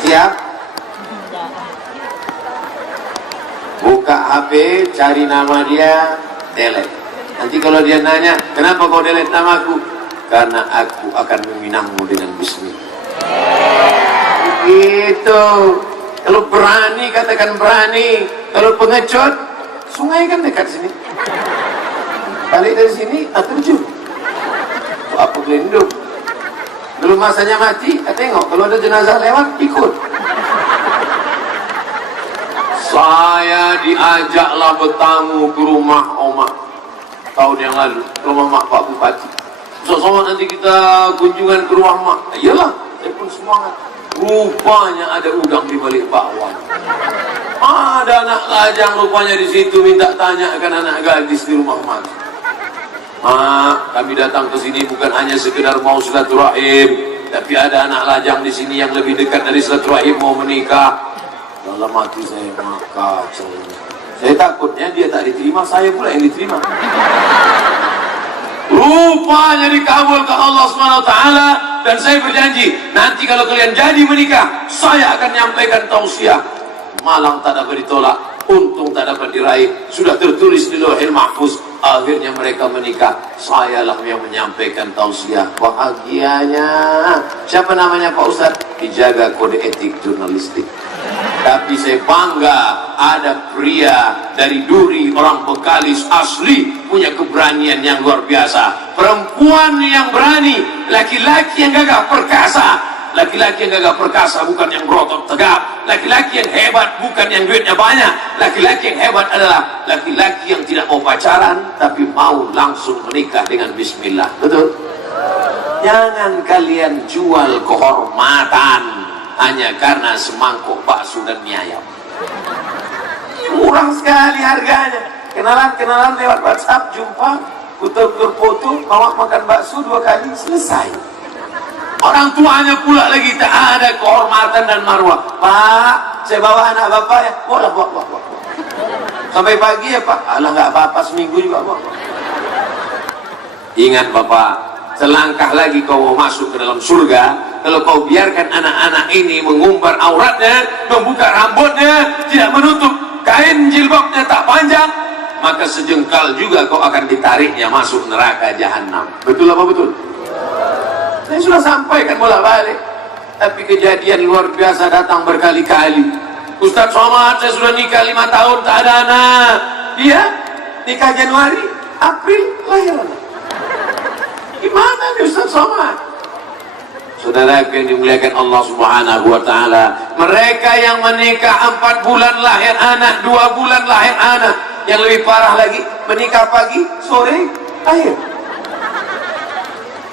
Siap? Buka HP, cari nama dia, delete. Nanti kalau dia nanya, kenapa kau delete namaku? Karena aku akan meminangmu dengan bismillah. Gitu. Kalau berani, katakan berani. Kalau pengecut, sungai kan dekat sini. Balik dari sini, terjun. Apa gelindung? Belum masanya mati, tengok. Kalau ada jenazah lewat, ikut. Saya diajaklah bertamu ke rumah Oma tahun yang lalu, rumah mak Pak Bupati. Sama nanti kita kunjungan ke rumah mak. Iyalah, saya pun semangat. Rupanya ada udang di balik bakwan. Ada anak lajang rupanya di situ minta tanyakan anak gadis di rumah mak. Mak, kami datang ke sini bukan hanya sekedar mau silaturahim, tapi ada anak lajang di sini yang lebih dekat dari silaturahim mau menikah. Dalam hati saya maka saya takutnya dia tak diterima, saya pula yang diterima. Rupanya dikabulkan Allah SWT, dan saya berjanji nanti kalau kalian jadi menikah, saya akan nyampaikan tausiah. Malang tak dapat ditolak, untung tak dapat diraih, sudah tertulis di Lauhil Mahfuz. Akhirnya mereka menikah, sayalah yang menyampaikan tausiah. Bahagianya. Siapa namanya Pak Ustaz? Dijaga kode etik jurnalistik. Tapi saya bangga ada pria dari Duri, orang Bengkalis asli, punya keberanian yang luar biasa. Perempuan yang berani, laki-laki yang gagah perkasa. Laki-laki yang gagah perkasa bukan yang berotot tegap. Laki-laki yang hebat bukan yang duitnya banyak. Laki-laki yang hebat adalah laki-laki yang tidak mau pacaran, tapi mau langsung menikah dengan bismillah. Betul? Jangan kalian jual kehormatan hanya karena semangkuk bakso dan mie ayam. Murah sekali harganya. Kenalan lewat WhatsApp, jumpa, putar-putar foto, bawa makan bakso 2 kali, selesai. Orang tuanya pula lagi tak ada kehormatan dan marwah. Pak, saya bawa anak bapak ya. Bawa. Sampai pagi ya Pak. Alah nggak apa-apa, seminggu juga bawa. Ingat Bapak, selangkah lagi kau mau masuk ke dalam surga kalau kau biarkan anak-anak ini mengumbar auratnya, membuka rambutnya, tidak menutup kain jilbabnya tak panjang, maka sejengkal juga kau akan ditariknya masuk neraka jahanam. Betul apa betul? Saya sudah sampaikan bolak-balik, tapi kejadian luar biasa datang berkali-kali. Ustaz Somad, saya sudah nikah 5 tahun tak ada anak. Dia nikah Januari, April lahir anak. Gimana nih Ustaz Somad? Saudara yang dimuliakan Allah Subhanahu wa taala, mereka yang menikah 4 bulan lahir anak, 2 bulan lahir anak. Yang lebih parah lagi, menikah pagi, sore lahir.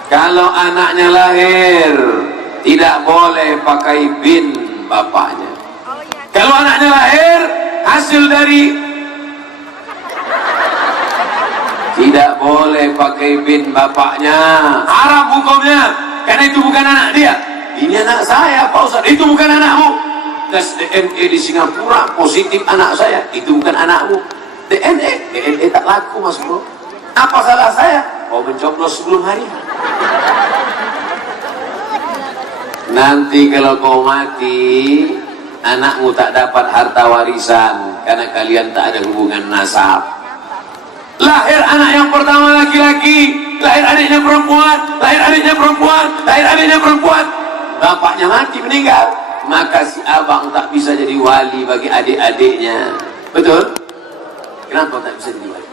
Kalau anaknya lahir, tidak boleh pakai bin bapaknya. Kalau anaknya lahir, hasil dari, tidak boleh pakai bin bapaknya. Haram hukumnya, karena itu bukan anak dia. Ini anak saya Pak Ustaz, itu bukan anakmu. tes DNA di Singapura positif anak saya, itu bukan anakmu. DNA tak laku mas bro. Apa salah saya? Mau mencoblos sebelum hari. Nanti kalau kau mati, anakmu tak dapat harta warisan karena kalian tak ada hubungan nasab. Lahir anak yang pertama laki-laki, lahir adiknya perempuan, lahir adiknya perempuan, lahir adiknya perempuan, bapaknya mati meninggal, maka si abang tak bisa jadi wali bagi adik-adiknya. Betul? Kenapa tak bisa jadi wali?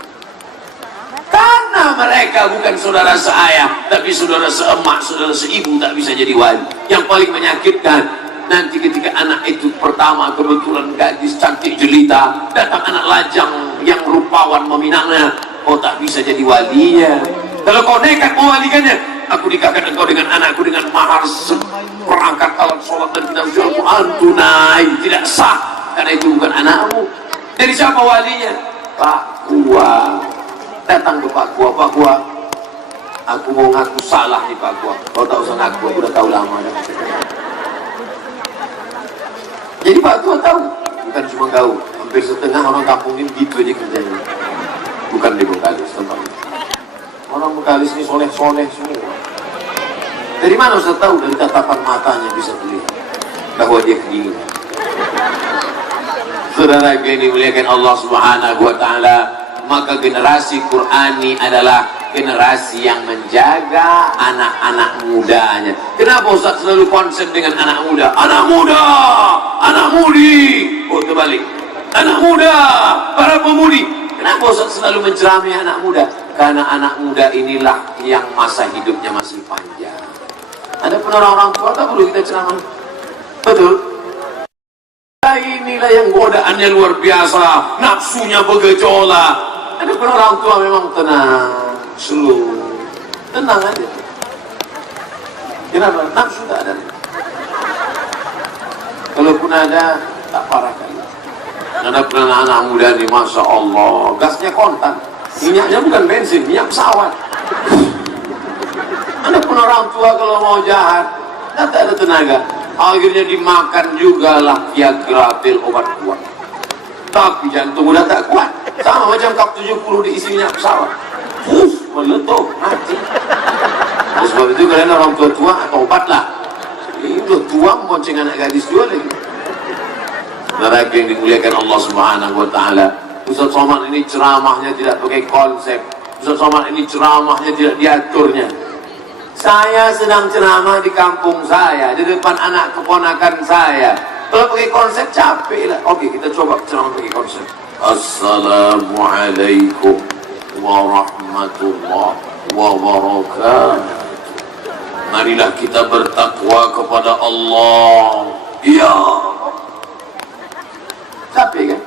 Karena mereka bukan saudara seayah, tapi saudara seemak, saudara seibu, tak bisa jadi wali. Yang paling menyakitkan, nanti ketika anak itu pertama kebetulan gadis cantik jelita, datang anak lajang yang rupawan meminangnya, kau tak bisa jadi walinya. Kalau kau nekat mewalikannya, aku nikahkan engkau dengan anakku dengan mahar seperangkat alat sholat dan tidak Al-Quran tunai, tidak sah, karena itu bukan anakmu. Dari siapa walinya? Pak Kua. Datang ke Pak Kua, Pak Kua, aku mau ngaku salah nih Pak Kua. Kau tak usah ngaku, aku udah tahu lama dah. Jadi Pak Kua tahu, bukan cuma kau, hampir setengah orang kampung ini gitu aja kerjanya. Bukan di Bengkalis, tempat ini. Orang Bengkalis ini soleh-soleh semua. Dari mana Ustaz tahu? Dari tatapan matanya bisa terlihat bahwa dia kedinginan. Saudara yang dimuliakan Allah Subhanahu wa Ta'ala, maka generasi Qur'ani adalah generasi yang menjaga anak-anak mudanya. Kenapa Ustaz selalu konsen dengan anak muda? Anak muda, anak mudi. Oh terbalik, anak muda, para pemudi. Kenapa Ustaz selalu mencerami anak muda? Karena anak muda inilah yang masa hidupnya masih panjang. Ada pun orang tua tak perlu kita ceramah. Betul? Inilah yang godaannya luar biasa, nafsunya bergejolak. Ada pun orang tua memang tenang, slow, tenang aja. Kenapa? Nafsu tak ada. Kalaupun ada, tak parah kali. Ada pun anak muda ini, masya Allah, gasnya kontan, minyaknya bukan bensin, minyak pesawat. Ada pun orang tua kalau mau jahat, tak ada tenaga. Akhirnya dimakan juga lah Viagra, pil obat kuat. Tapi jantung udah tak kuat. Sama macam kap 70 diisi minyak pesawat. Meletup, mati. Oleh sebab itu kalian orang tua-tua, tobatlah. Ini udah tua membonceng anak gadis juga lagi. Saudara yang dimuliakan Allah Subhanahu wa Ta'ala, Ustaz Somad ini ceramahnya tidak pakai konsep. Ustaz Somad ini ceramahnya tidak diaturnya. Saya sedang ceramah di kampung saya, di depan anak keponakan saya. Kalau pakai konsep capek lah. Oke, kita coba ceramah pakai konsep. Assalamualaikum warahmatullahi wabarakatuh. Marilah kita bertakwa kepada Allah. Iya. Capek kan?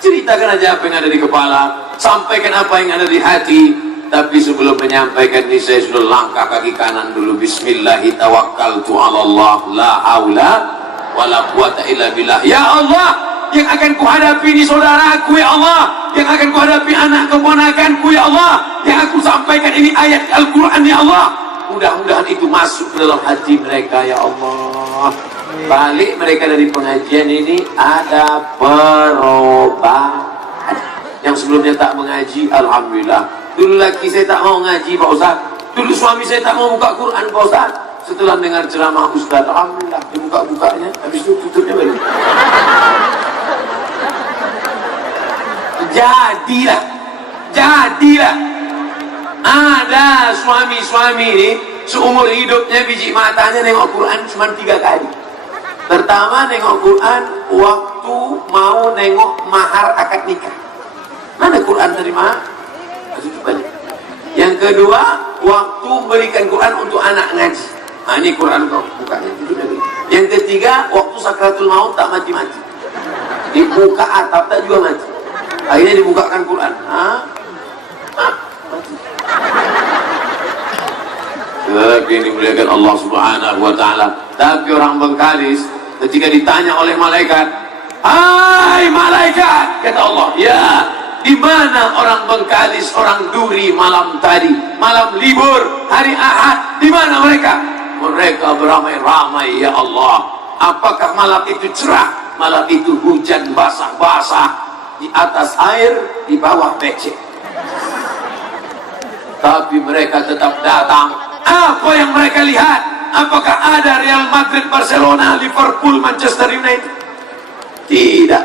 Ceritakan aja apa yang ada di kepala, sampaikan apa yang ada di hati. Tapi sebelum menyampaikan ini, saya sudah langkah kaki kanan dulu. Bismillahi tawakkaltu ala Allah, la haula wala quwata illa billah. Ya Allah, yang akan kuhadapi ini saudaraku ya Allah, yang akan kuhadapi anak keponakanku ya Allah, yang aku sampaikan ini ayat Al-Quran ya Allah. Mudah-mudahan itu masuk ke dalam hati mereka ya Allah. Balik mereka dari pengajian ini ada perubahan. Yang sebelumnya tak mengaji, alhamdulillah. Dulu laki saya tak mau ngaji Pak Ustaz, dulu suami saya tak mau buka Quran Pak Ustaz. Setelah dengar ceramah Ustaz, alhamdulillah dibuka-bukanya, habis itu tutupnya balik. Jadilah ada suami-suami ini seumur hidupnya biji matanya nengok Quran cuma 3 kali. Pertama nengok Quran waktu mau nengok mahar akad nikah. Mana Quran terima? Yang kedua, waktu berikan Quran untuk anak ngaji. Nah ini Quran kau bukanya. Yang ketiga, waktu sakratul maut tak mati-mati. Dibuka atap tak juga mati. Akhirnya dibukakan Quran. Mati. Lagi dimuliakan Allah Subhanahu wa Ta'ala. Tapi orang Bengkalis ketika ditanya oleh malaikat, hai malaikat, kata Allah, ya, di mana orang Bengkalis, orang Duri malam tadi, malam libur, hari Ahad, di mana mereka? Mereka beramai-ramai ya Allah Apakah malam itu cerah? Malam itu hujan basah-basah, di atas air, di bawah becek. Tapi mereka tetap datang. Apa yang mereka lihat? Apakah ada Real Madrid, Barcelona, Liverpool, Manchester United? Tidak.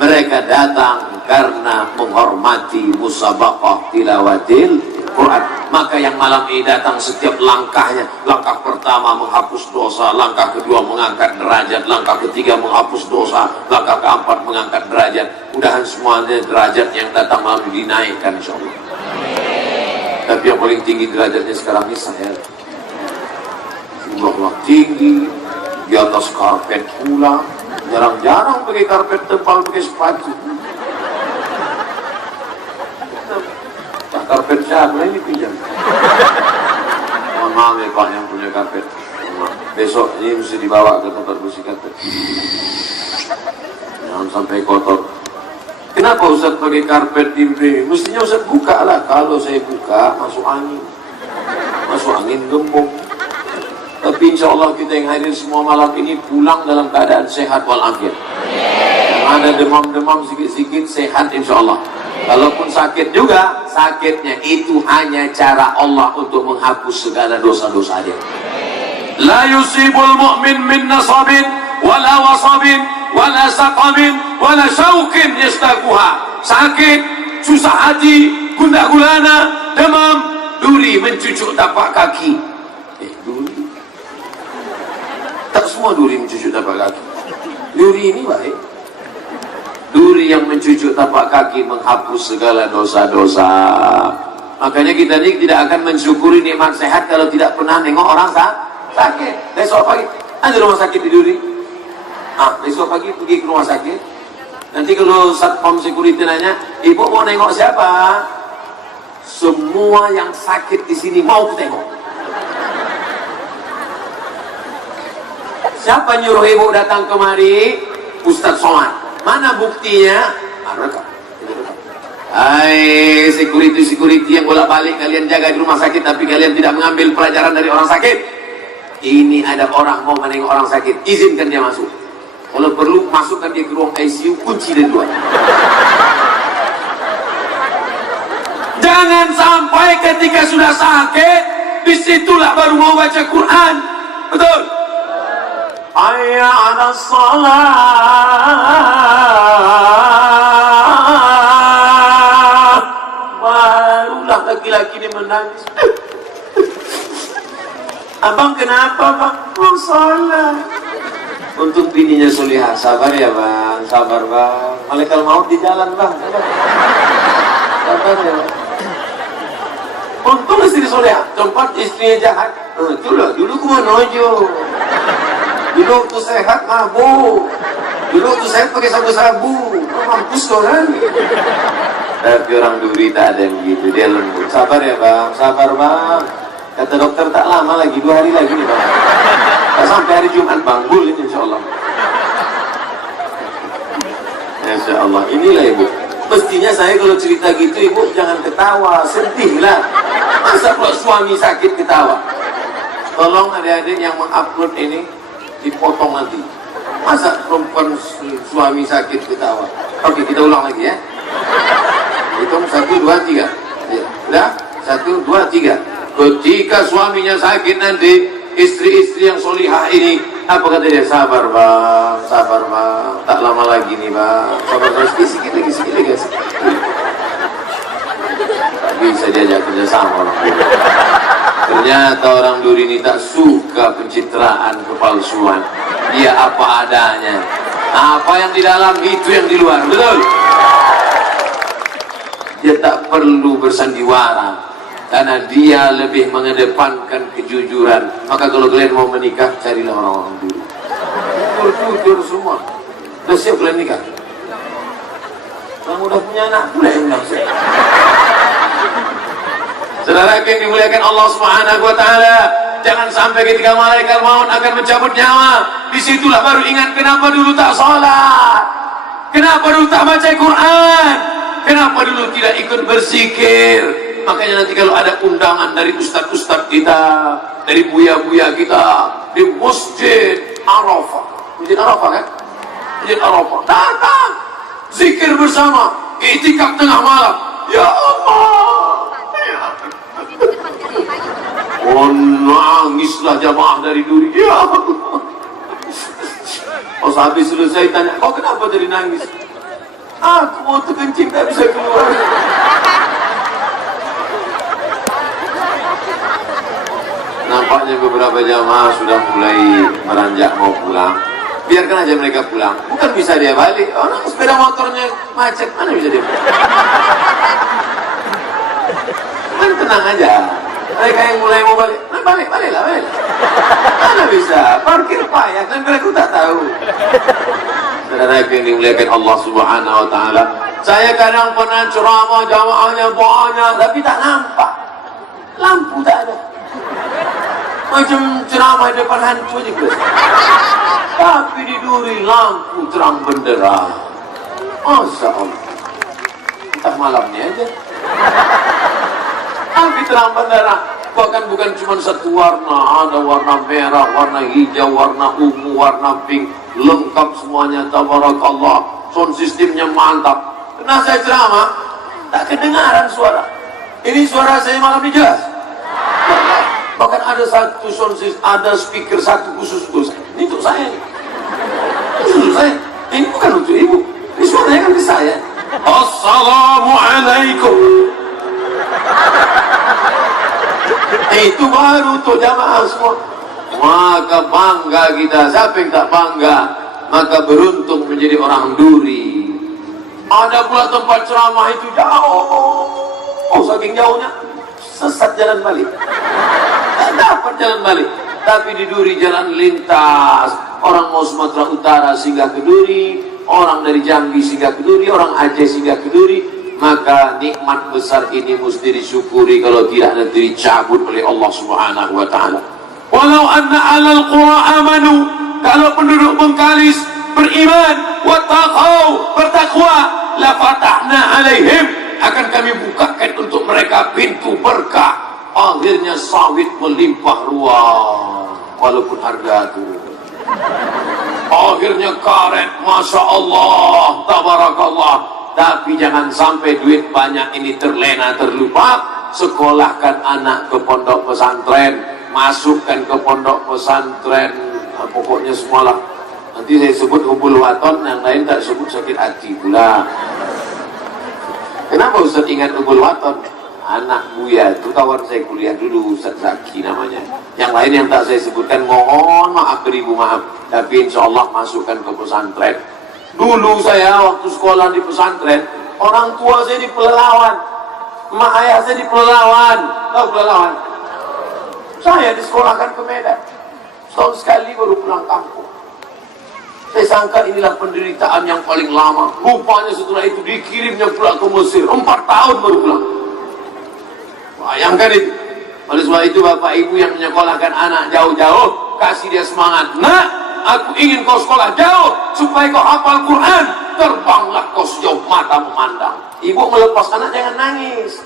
Mereka datang karena menghormati musabaqah tilawatil Quran. Maka yang malam ini datang setiap langkahnya, langkah pertama menghapus dosa, langkah kedua mengangkat derajat, langkah ketiga menghapus dosa, langkah keempat mengangkat derajat. Mudahan semuanya derajat yang datang malam ini dinaikkan insyaallah. Tapi yang paling tinggi derajatnya sekarang ini saya. Allah tinggi, di atas karpet pula. Jarang-jarang pakai karpet tebal, pakai sepatu. Karpet siapa ini pinjam? Mohon maaf ya Pak yang punya karpet. Besok ini mesti dibawa ke tempat bersih karpet. Jangan sampai kotor. Kenapa Ustaz pakai karpet di sini? Mestinya Ustaz buka lah. Kalau saya buka masuk angin gembong. Tapi insya Allah kita yang hadir semua malam ini pulang dalam keadaan sehat walafiat. Yang ada demam-demam sedikit-sedikit sehat insya Allah. Kalaupun sakit juga, sakitnya itu hanya cara Allah untuk menghapus segala dosa-dosa dia. La yusibul mu'min min nasabin wala wasabin wala saqamin wala syaukin yastaquha. Sakit, susah hati, gundah gulana, demam, duri mencucuk tapak kaki. Duri. Tak semua duri mencucuk tapak kaki. Duri ini baik. Duri yang mencucuk tapak kaki menghapus segala dosa-dosa. Makanya kita ini tidak akan mensyukuri nikmat sehat kalau tidak pernah nengok orang sakit. Besok pagi ada rumah sakit di Duri. Besok pagi pergi ke rumah sakit. Nanti kalau satpam security nanya, ibu mau nengok siapa? Semua yang sakit di sini mau tengok. Siapa nyuruh ibu datang kemari? Ustaz Somad. Mana buktinya? Rekam. Hai security yang bolak-balik kalian jaga di rumah sakit tapi kalian tidak mengambil pelajaran dari orang sakit. Ini ada orang mau menengok orang sakit, izinkan dia masuk. Kalau perlu masukkan dia ke ruang ICU, kunci dia dua. Jangan sampai ketika sudah sakit, disitulah baru mau baca Quran. Betul? Hayya 'alas shalah. Barulah laki-laki ini menangis. Abang kenapa bang? Mau salah. Untuk bininya solihah, sabar ya bang, sabar bang. Malaikat maut di jalan bang, sabar ya bang. Untung istri solihah, tempat istrinya jahat. Itulah, dulu ku mau nojo. Dulu waktu sehat mabuk. Dulu waktu sehat pakai sabu-sabu. Mampus orang. Tapi orang Duri tak ada yang begitu. Dia lembut. Sabar ya bang, sabar bang. Kata dokter tak lama lagi, 2 hari lagi nih bang. Tak sampai hari Jumat bang, bul ini insya Allah. Insya Allah. Inilah ibu. Mestinya saya kalau cerita gitu ibu jangan ketawa, sedih lah. Masa kalau suami sakit ketawa? Tolong adik-adik yang mengupload ini dipotong nanti. Masa perempuan suami sakit ketawa? Oke, kita ulang lagi ya. Hitung 1, 2, 3. Udah? 1, 2, 3. Ketika suaminya sakit nanti, istri-istri yang solihah ini, apa kata dia? Sabar bang, sabar bang. Tak lama lagi nih bang. Sabar bang, sikit lagi. Tak bisa diajak kerjasama orang Duri. Ternyata orang Duri ini tak suka pencitraan, kepalsuan. Dia apa adanya. Apa yang di dalam itu yang di luar, betul? Dia tak perlu bersandiwara karena dia lebih mengedepankan kejujuran. Maka kalau kalian mau menikah, carilah orang-orang Duri. Jujur semua. Udah siap kalian nikah? Yang udah punya anak pula yang bilang siap. Saudara yang dimuliakan Allah Subhanahu wa taala, jangan sampai ketika malaikat maut akan mencabut nyawa, disitulah baru ingat kenapa dulu tak sholat, kenapa dulu tak baca Quran, kenapa dulu tidak ikut berzikir. Makanya nanti kalau ada undangan dari ustaz-ustaz kita, dari buya-buya kita di Masjid Arafah, Masjid Arafah kan? Masjid Arafah. Datang, zikir bersama, i'tikaf tengah malam. Ya Allah. Oh, nangislah jamaah dari duri. Ya Allah. Pas habis selesai tanya, kau kenapa jadi nangis? Aku mau terkencing tak bisa keluar. Nampaknya beberapa jamaah sudah mulai beranjak mau pulang. Biarkan aja mereka pulang. Bukan bisa dia balik. Orang sepeda motornya macet, mana bisa dia balik? Kan tenang aja. Mereka yang mulai mau balik, nah baliklah. Mana bisa? Parkir payah, dan mereka tak tahu. Saudara yang dimuliakan Allah Subhanahu Wa Taala. Saya kadang pernah ceramah, jamaahnya banyak, tapi tak nampak. Lampu tak ada. Macam ceramah di depan hantu juga. Tapi di duri lampu terang benderang. Masya Allah. Entah malamnya aja. Tapi terang benderang. Bahkan bukan cuma satu warna, ada warna merah, warna hijau, warna ungu, warna pink, lengkap semuanya. Tabarakallah. Sound sistemnya mantap. Nah saya ceramah, tak kedengaran suara. Ini suara saya malam ini jelas. Bahkan ada satu sound system, ada speaker satu khusus untuk saya. Ini untuk saya. Khusus untuk saya. Ini bukan untuk ibu. Ini suaranya kan ke saya. Assalamualaikum. Itu baru untuk jamaah semua. Maka bangga kita. Siapa yang tak bangga? Maka beruntung menjadi orang duri. Ada pula tempat ceramah itu jauh. Oh, saking jauhnya sesat jalan balik. Tak dapat jalan balik. Tapi di duri jalan lintas. Orang mau Sumatera Utara singgah ke duri, orang dari Jambi singgah ke duri, orang Aceh singgah ke duri. Maka nikmat besar ini mesti disyukuri, kalau tidak nanti dicabut oleh Allah Subhanahu Wa Taala. Walau anna alal qura amanu, kalau penduduk Bengkalis beriman, wattaqau, bertakwa, la fatahna alaihim, akan kami bukakan untuk mereka pintu berkah. Akhirnya sawit melimpah ruah, walaupun harga turun. Akhirnya karet, Masya Allah, tabarakallah. Tapi jangan sampai duit banyak ini terlena, terlupa. Sekolahkan anak ke pondok pesantren, masukkan ke pondok pesantren, nah, pokoknya semualah. Nanti saya sebut hubul waton, yang lain tak sebut sakit hati pula. Kenapa Ustaz ingat hubul waton? Anak Buya itu kawan saya kuliah dulu, Ustaz Zaki namanya. Yang lain yang tak saya sebutkan, mohon maaf, beribu maaf. Tapi insya Allah masukkan ke pesantren. Dulu saya waktu sekolah di pesantren, orang tua saya di Pelalawan, mak ayah saya di Pelalawan. Tahu Pelalawan? Saya disekolahkan ke Medan. Setahun sekali baru pulang kampung. Saya sangka inilah penderitaan yang paling lama. Rupanya setelah itu dikirimnya pula ke Mesir. 4 tahun baru pulang. Bayangkan itu. Oleh sebab itu bapak ibu yang menyekolahkan anak jauh-jauh, kasih dia semangat. Nak, aku ingin kau sekolah jauh supaya kau hafal Quran. Terbanglah kau sejauh mata memandang. Ibu melepas anak jangan nangis.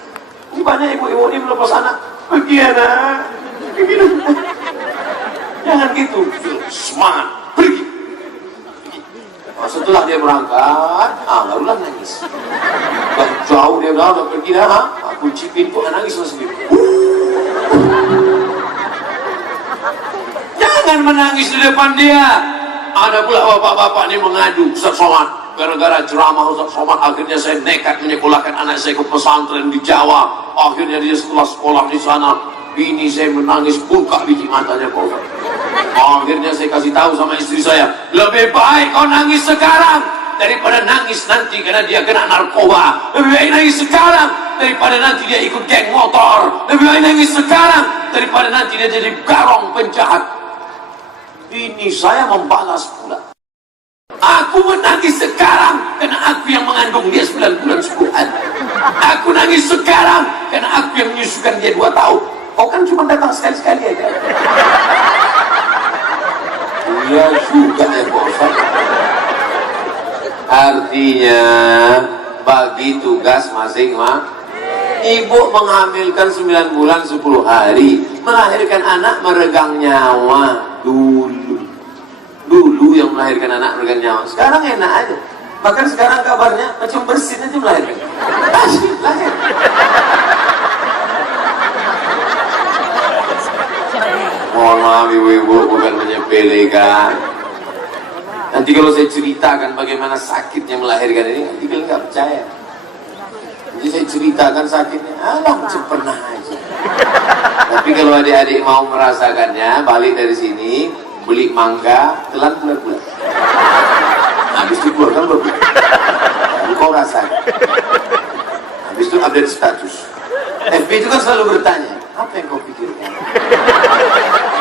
Ini banyak ibu-ibu ini melepas anak. Pergi anak. Jangan gitu. Semangat. Pergi. Nah, setelah dia berangkat, barulah nangis. Dan jauh dia udah pergi dah. Kunci pintu, nangis sendiri. Jangan menangis di depan dia. Ada pula bapak-bapak ini mengadu, Ustaz Somad, gara-gara ceramah Ustaz Somad, akhirnya saya nekat menyekolahkan anak saya ke pesantren di Jawa. Akhirnya dia setelah sekolah di sana, bini saya menangis, buka biji matanya kok. Akhirnya saya kasih tahu sama istri saya, lebih baik kau nangis sekarang daripada nangis nanti karena dia kena narkoba. Lebih baik nangis sekarang daripada nanti dia ikut geng motor. Lebih baik nangis sekarang daripada nanti dia jadi garong penjahat. Ini saya membalas pula. Aku menangis sekarang karena aku yang mengandung dia 9 bulan 10 hari. Aku nangis sekarang karena aku yang menyusukan dia 2 tahun. Kau kan cuma datang sekali-sekali aja. Iya juga ya Pak. Artinya bagi tugas masing-masing. Ibu menghamilkan 9 bulan 10 hari, melahirkan anak meregang nyawa dulu. Dulu yang melahirkan anak dengan nyawa, sekarang enak aja. Bahkan sekarang kabarnya macam bersin aja melahirkan. Asyik lahir. Mohon maaf ibu-ibu, bukan menyepelekan. Nanti kalau saya ceritakan bagaimana sakitnya melahirkan ini, nanti kalian nggak percaya. Jadi saya ceritakan sakitnya, alah macam pernah aja. Tapi kalau adik-adik mau merasakannya, balik dari sini, beli mangga, telan bulat-bulat. Habis itu keluarkan berbulat. Lalu kau rasakan. Habis itu update status. FB itu kan selalu bertanya, apa yang kau pikirkan?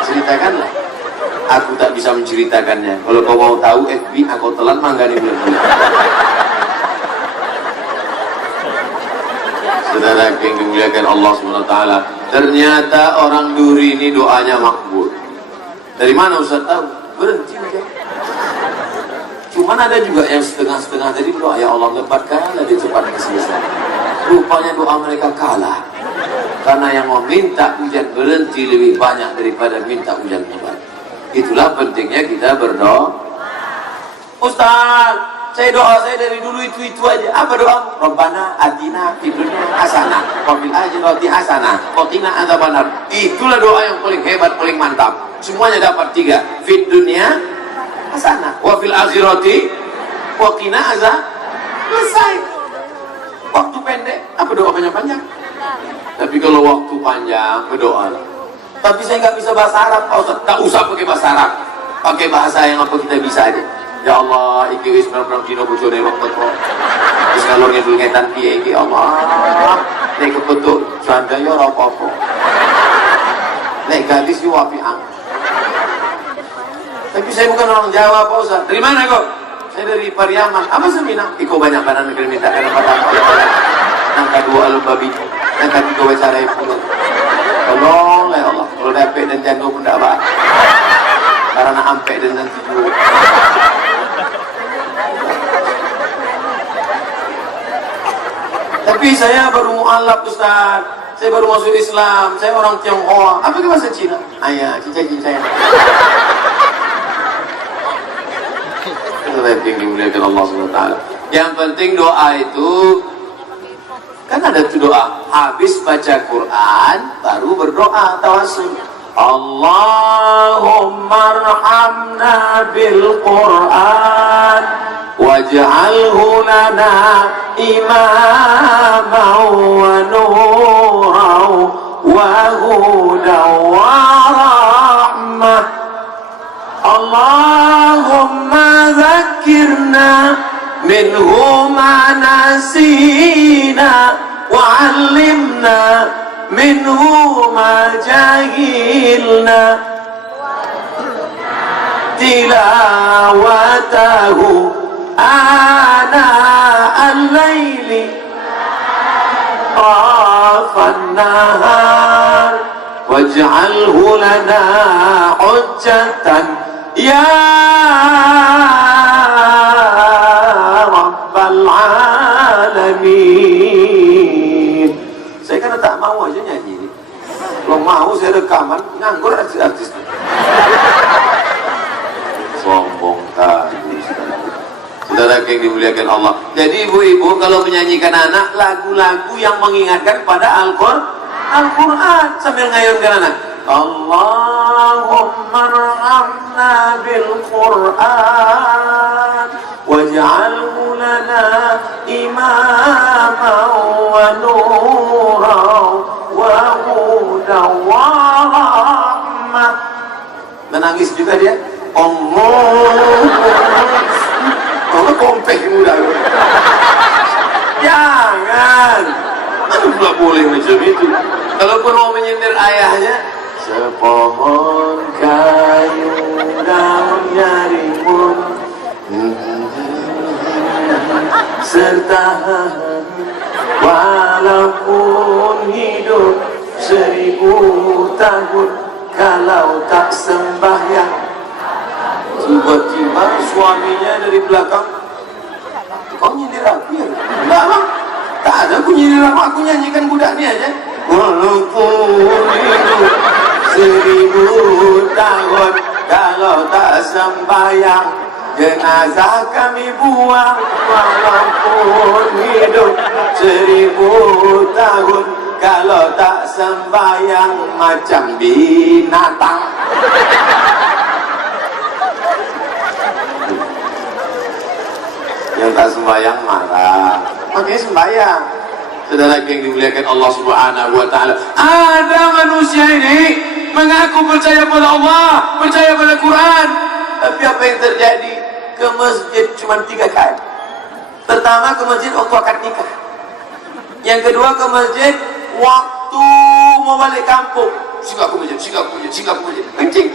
Ceritakanlah. Aku tak bisa menceritakannya. Kalau kau mau tahu FB, aku telan mangga di bulan-bulan. Saudara yang dimuliakan Allah SWT, ternyata orang Duri ini doanya makbul. Dari mana Ustaz tahu? Berhenti aja. Cuman ada juga yang setengah-setengah tadi berdoa, ya Allah lebatkanlah dia cepat keselesaian. Rupanya doa mereka kalah. Karena yang meminta hujan berhenti lebih banyak daripada minta hujan lebat. Itulah pentingnya kita berdoa. Ustaz, saya doa saya dari dulu itu aja. Apa doa? Rabbana atina fid dunya hasanah wa fil akhirati hasanah wa qina adzabannar. Itulah doa yang paling hebat, paling mantap. Semuanya dapat 3. Fid dunya hasanah wa fil akhirati wa qina azab. Selesai. Waktu pendek, apa doa panjang-panjang? Tapi kalau waktu panjang, berdoa. Tapi saya nggak bisa bahasa Arab, Pak Ustaz. Tak usah pakai bahasa Arab. Pakai bahasa yang apa kita bisa aja. Ya Allah, iki wis benar-benar dino bojone waktu kok. Wis kalornya dulu ngetan piye iki Allah. Nek kebetul janda yo ora apa-apa. Nek gadis yo apian. Tapi saya bukan orang Jawa, Pak Ustaz. Dari mana kok? Saya dari Pariaman. Apa semina? Iko banyak banan negeri minta karena pertama angka 2 alum babi. Angka 3 wacara pulau. Tolong ya Allah. Kalau dapat dan jantung pun tak apa. Karena ampe dan nanti juga. Tapi saya baru mu'alaf Ustaz. Saya baru masuk Islam. Saya orang Tionghoa. Apa ke bahasa Cina? Ayah, cincai-cincai. Itu yang dimuliakan Allah SWT. Yang penting doa itu, kan ada tuh doa. Habis baca Quran, baru berdoa tawassul. Allahumma arhamna bil Quran waj'alhu lana imaman wa nuran wa hudan wa rahmah. Allahumma dhakkirna minhu ma nasina wa 'allimna minhu ma jahilna tilawatahu ana al-layli rafan nahar waj'alhu lana hujjatan ya rabbal alamin. Saya kan tak mau aja nyanyi. Kalau mau saya rekaman, nganggur artis-artis. Sombong tadi. Saudara yang dimuliakan Allah. Jadi ibu-ibu kalau menyanyikan anak lagu-lagu yang mengingatkan pada Al-Quran sambil ngayunkan anak. Allahumma arhamna bil Quran waj'alhu lana imaman wa nuran wa hudan wa rahmah. Menangis juga dia. Allah kompek muda. Jangan. Aduh, nggak boleh macam itu. Kalaupun mau menyindir ayahnya, sepohon kayu daunnya rimbun serta walaupun hidup 1000 tahun kalau tak sembahyang. Tiba-tiba suaminya dari belakang, kau nyindir aku ya? Enggak bang, tak ada, aku nyindir aku nyanyikan budak ni aja. Walaupun hidup 1000 tahun kalau kalau tak sembahyang jenazah kami buang walaupun hidup 1000 tahun. Kalau tak sembahyang macam binatang. Yang tak sembahyang marah, makanya sembahyang. Saudara yang dimuliakan Allah Subhanahu wa Ta'ala, ada manusia ini mengaku percaya pada Allah, percaya pada Quran, tapi apa yang terjadi? Ke masjid cuma 3 kali. Pertama ke masjid waktu akad nikah, yang kedua ke masjid waktu mau balik kampung. Singgah ke masjid, kencing.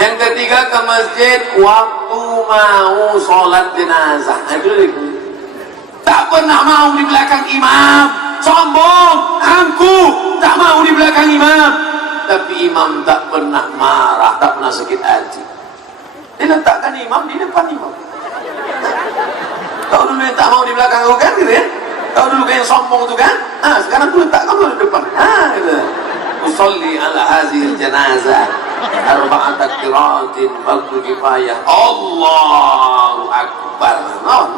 Yang ketiga ke masjid waktu mau sholat jenazah. Nah, itu tak pernah mau di belakang imam, sombong, angkuh, tak mau di belakang imam. Tapi imam tak pernah marah, tak pernah sakit hati. Dia letakkan imam di depan imam. Kau dulu yang tak mau di belakang kau kan, gitu ya? Kau dulu yang sombong itu kan? Nah, sekarang aku letak kamu di depan. Ah, gitu. Usolli ala hazil janazah arba'at qiraatin fardu kifayah. Allahu akbar. No.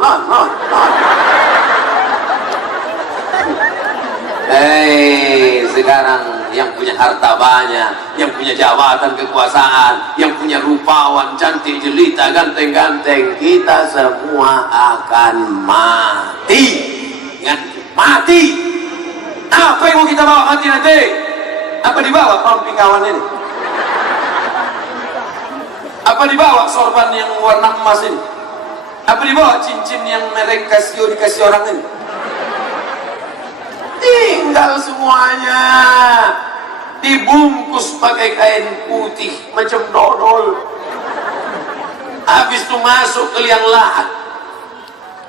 Sekarang yang punya harta banyak, yang punya jabatan kekuasaan, yang punya rupawan, cantik jelita, ganteng-ganteng, kita semua akan mati. Ingat, mati. Apa yang mau kita bawa mati nanti? Apa dibawa rompi kawan ini? Apa dibawa sorban yang warna emas ini? Apa dibawa cincin yang merek Casio dikasih orang ini? Tinggal semuanya dibungkus pakai kain putih macam dodol. Habis itu masuk ke liang lahat.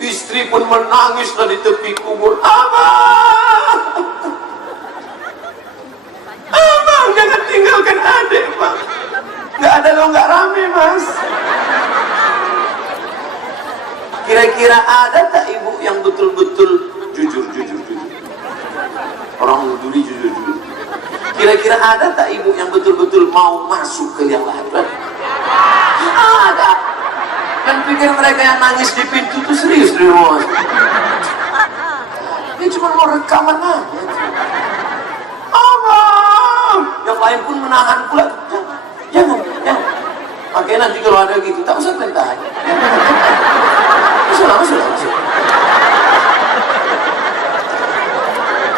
Istri pun menangis dari tepi kubur. Abang, jangan tinggalkan adik, Bang. Nggak ada lo nggak rame, Mas. Kira-kira ada tak ibu yang betul-betul jujur? Orang duri jujur. Kira-kira ada tak ibu yang betul-betul mau masuk ke liang lahat? Ada. Dan pikir mereka yang nangis di pintu itu serius, Mas. Ini cuma mau rekaman aja. Abang, yang lain pun menahan pula. Jangan. Makanya nanti kalau ada gitu, tak usah perintah. Masuk.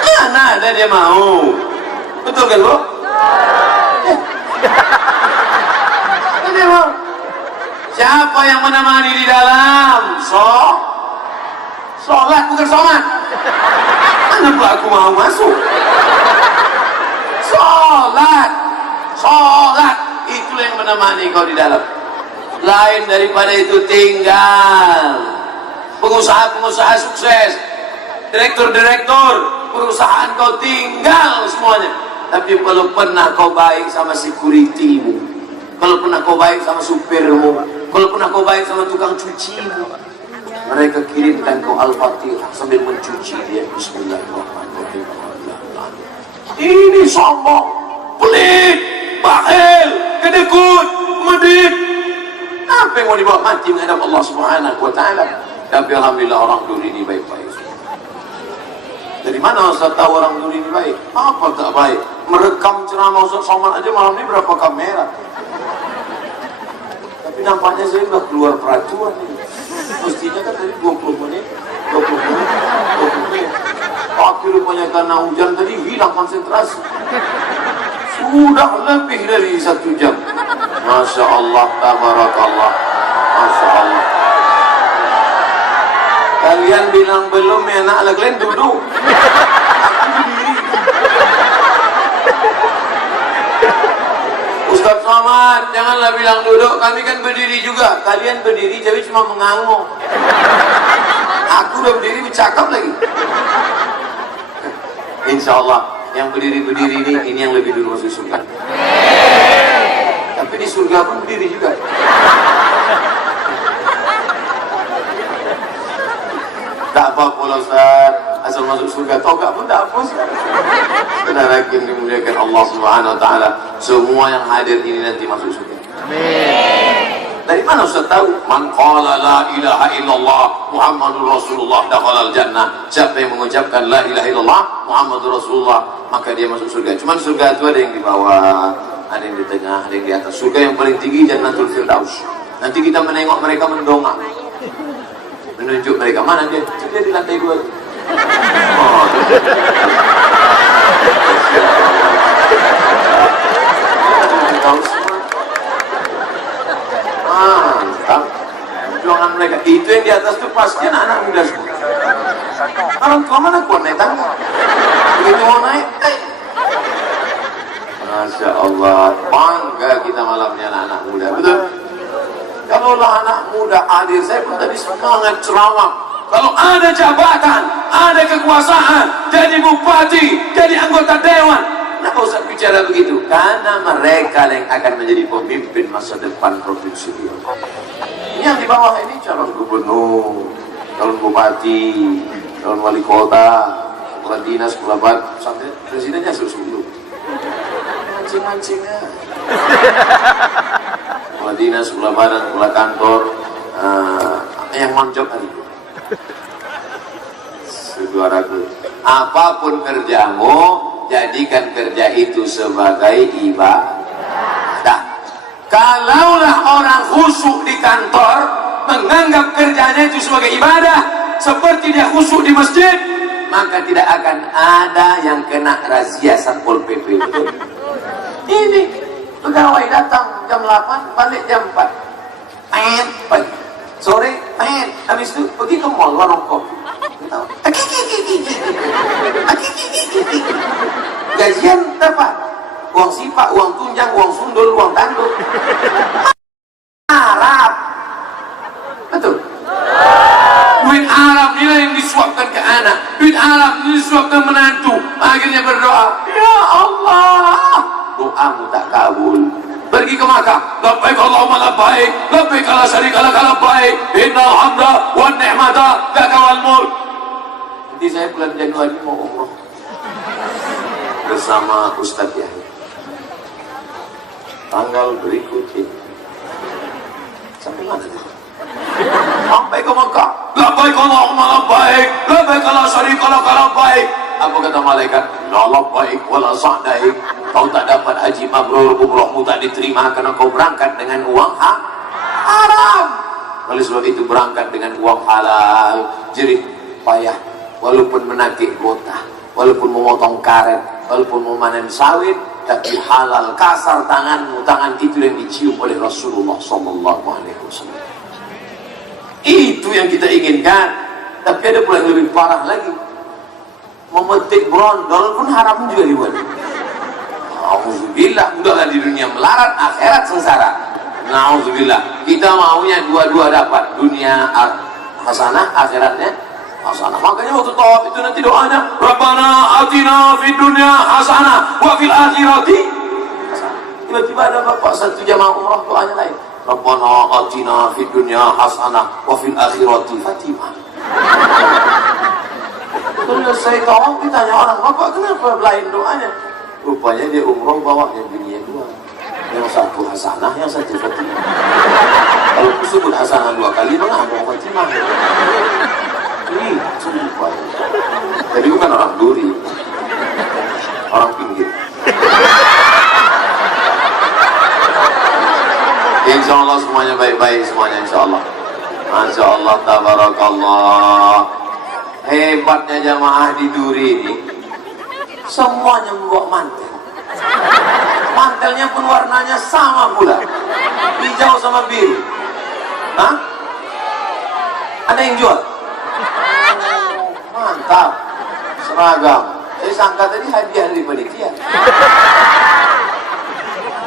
Mana ada dia mau? Betul kan, Bu? Dia mau. Siapa yang menemani di dalam? Sholat bukan sholat. Mana pula aku mau masuk? Sholat itulah yang menemani kau di dalam. Lain daripada itu tinggal pengusaha-pengusaha sukses, direktur perusahaan kau tinggal semuanya. Tapi kalau pernah kau baik sama securitymu, kalau pernah kau baik sama supirmu, kalau pernah kau baik sama tukang cucimu, mereka kirimkan kau Al-Fatihah sambil mencuci dia. Bismillahirrahmanirrahim. Ini sombong, pelit, bakhil, kedekut, medit. Apa yang mau dibawa mati menghadap Allah Subhanahu wa Ta'ala? Tapi alhamdulillah orang duri ini baik-baik. Dari mana Ustaz tahu orang duri ini baik? Apa tak baik? Merekam ceramah Ustaz Somad aja malam ini berapa kamera? Tapi nampaknya saya sudah keluar peraturan ini. Mestinya kan tadi 20 menit. Tapi rupanya karena hujan tadi hilang konsentrasi. Sudah lebih dari 1 jam. Masya Allah, tabarakallah. Masya Allah. Kalian bilang belum ya nak, kalian duduk. Aku berdiri. Ustaz Somad, janganlah bilang duduk, kami kan berdiri juga. Kalian berdiri tapi cuma mengangguk. Aku udah berdiri bercakap lagi. Insya Allah yang berdiri-berdiri ini yang lebih dulu masuk surga. Tapi di surga pun berdiri juga. Tak apa-apa Ustaz, asal masuk surga togak pun tak apa Ustaz. saudara yang dimuliakan Allah Subhanahu wa taala, semua yang hadir ini nanti masuk surga. Amin. Dari mana Ustaz tahu? Man qala la ilaha illallah Muhammadur Rasulullah dakhalal jannah. Siapa yang mengucapkan la ilaha illallah Muhammadur Rasulullah, maka dia masuk surga. Cuman surga itu ada yang di bawah, ada yang di tengah, ada yang di atas. Surga yang paling tinggi Jannatul Firdaus. Nanti kita menengok mereka mendongak, menunjuk mereka. Mana dia? Dia di lantai 2. Oh. Mantap. Perjuangan mereka itu yang di atas itu pasti anak-anak muda semua. Orang tua mana kuat naik tangga? Begitu mau naik, Masya Allah, bangga kita malamnya anak-anak muda. Betul? Kalaulah anak muda hadir, saya pun tadi semangat ceramah. Kalau ada jabatan, ada kekuasaan, jadi bupati, jadi anggota dewan, kenapa Ustaz bicara begitu? Karena mereka yang akan menjadi pemimpin masa depan provinsi ini. Yang di bawah ini calon gubernur, calon bupati, calon wali kota, kepala dinas, kepala bat, sampai presidennya susu. Mancing-mancingnya. Kepala dinas, kepala badan, kepala kantor, yang manjok tadi. Saudaraku, apapun kerjamu, jadikan kerja itu sebagai ibadah. Kalaulah orang khusyuk di kantor, menganggap kerjanya itu sebagai ibadah, seperti dia khusyuk di masjid, maka tidak akan ada yang kena razia Satpol PP. Ini pegawai datang jam 8, balik jam 4. Pagi. Sore, habis itu pergi ke mall, warung kopi. Gajian dapat uang sipak, uang tunjang, uang sundul, uang tanduk. Arab, betul. Duit Arab inilah yang disuapkan ke anak, duit Arab ini disuapkan menantu. Akhirnya berdoa, ya Allah, doamu tak kabul. Pergi ke Makkah, labbaik Allahumma labbaik, labbaik la syarika lak labbaik, innal hamda wan ni'mata laka wal mulk. Nanti saya bulan Januari mau umroh bersama Ustaz Yahya. Tanggal berikut ini. Sampai mana dia? Sampai ke Makkah. Labbaik Allahumma labbaik, labbaik la syarika lak labbaik. Apa kata malaikat? La labbaik wala sa'daik. Kau tak dapat haji mabrur, umrohmu tak diterima karena kau berangkat dengan uang haram. Oleh sebab itu berangkat dengan uang halal, jerih, payah, walaupun menakik gotah, walaupun memotong karet, walaupun memanen sawit, tapi halal. Kasar tanganmu, tangan itu yang dicium oleh Rasulullah SAW. Itu yang kita inginkan. Tapi ada pula yang lebih parah lagi, memetik brondol pun haram juga dibuat. Na'udzubillah, udahlah di dunia melarat, akhirat sengsara. Na'udzubillah, kita maunya dua-dua dapat, dunia hasanah, akhiratnya hasanah. Makanya waktu tawaf itu nanti doanya, Rabbana atina fid dunya hasanah wa fil akhirati hasanah. Tiba-tiba ada bapak satu jamaah umrah doanya lain, Rabbana atina fid dunya hasanah wa fil akhirati fatimah. Terus saya tawaf ditanya orang, bapak kenapa lain doanya? Rupanya dia umroh bawa yang dunia dua, yang satu hasanah, yang satu fatimah. Kalau disebut hasanah 2 kali, mengapa fatimah? Itu rupanya. Jadi bukan orang duri, orang pinggir. Insya Allah semuanya baik-baik, semuanya insya Allah. Masya Allah, tabarakallah. Hebatnya jamaah di Duri ini, semuanya membawa mantel. Mantelnya pun warnanya sama pula, hijau sama biru. Hah? Ada yang jual? Mantap, seragam. Saya sangka tadi hadiah dari panitia.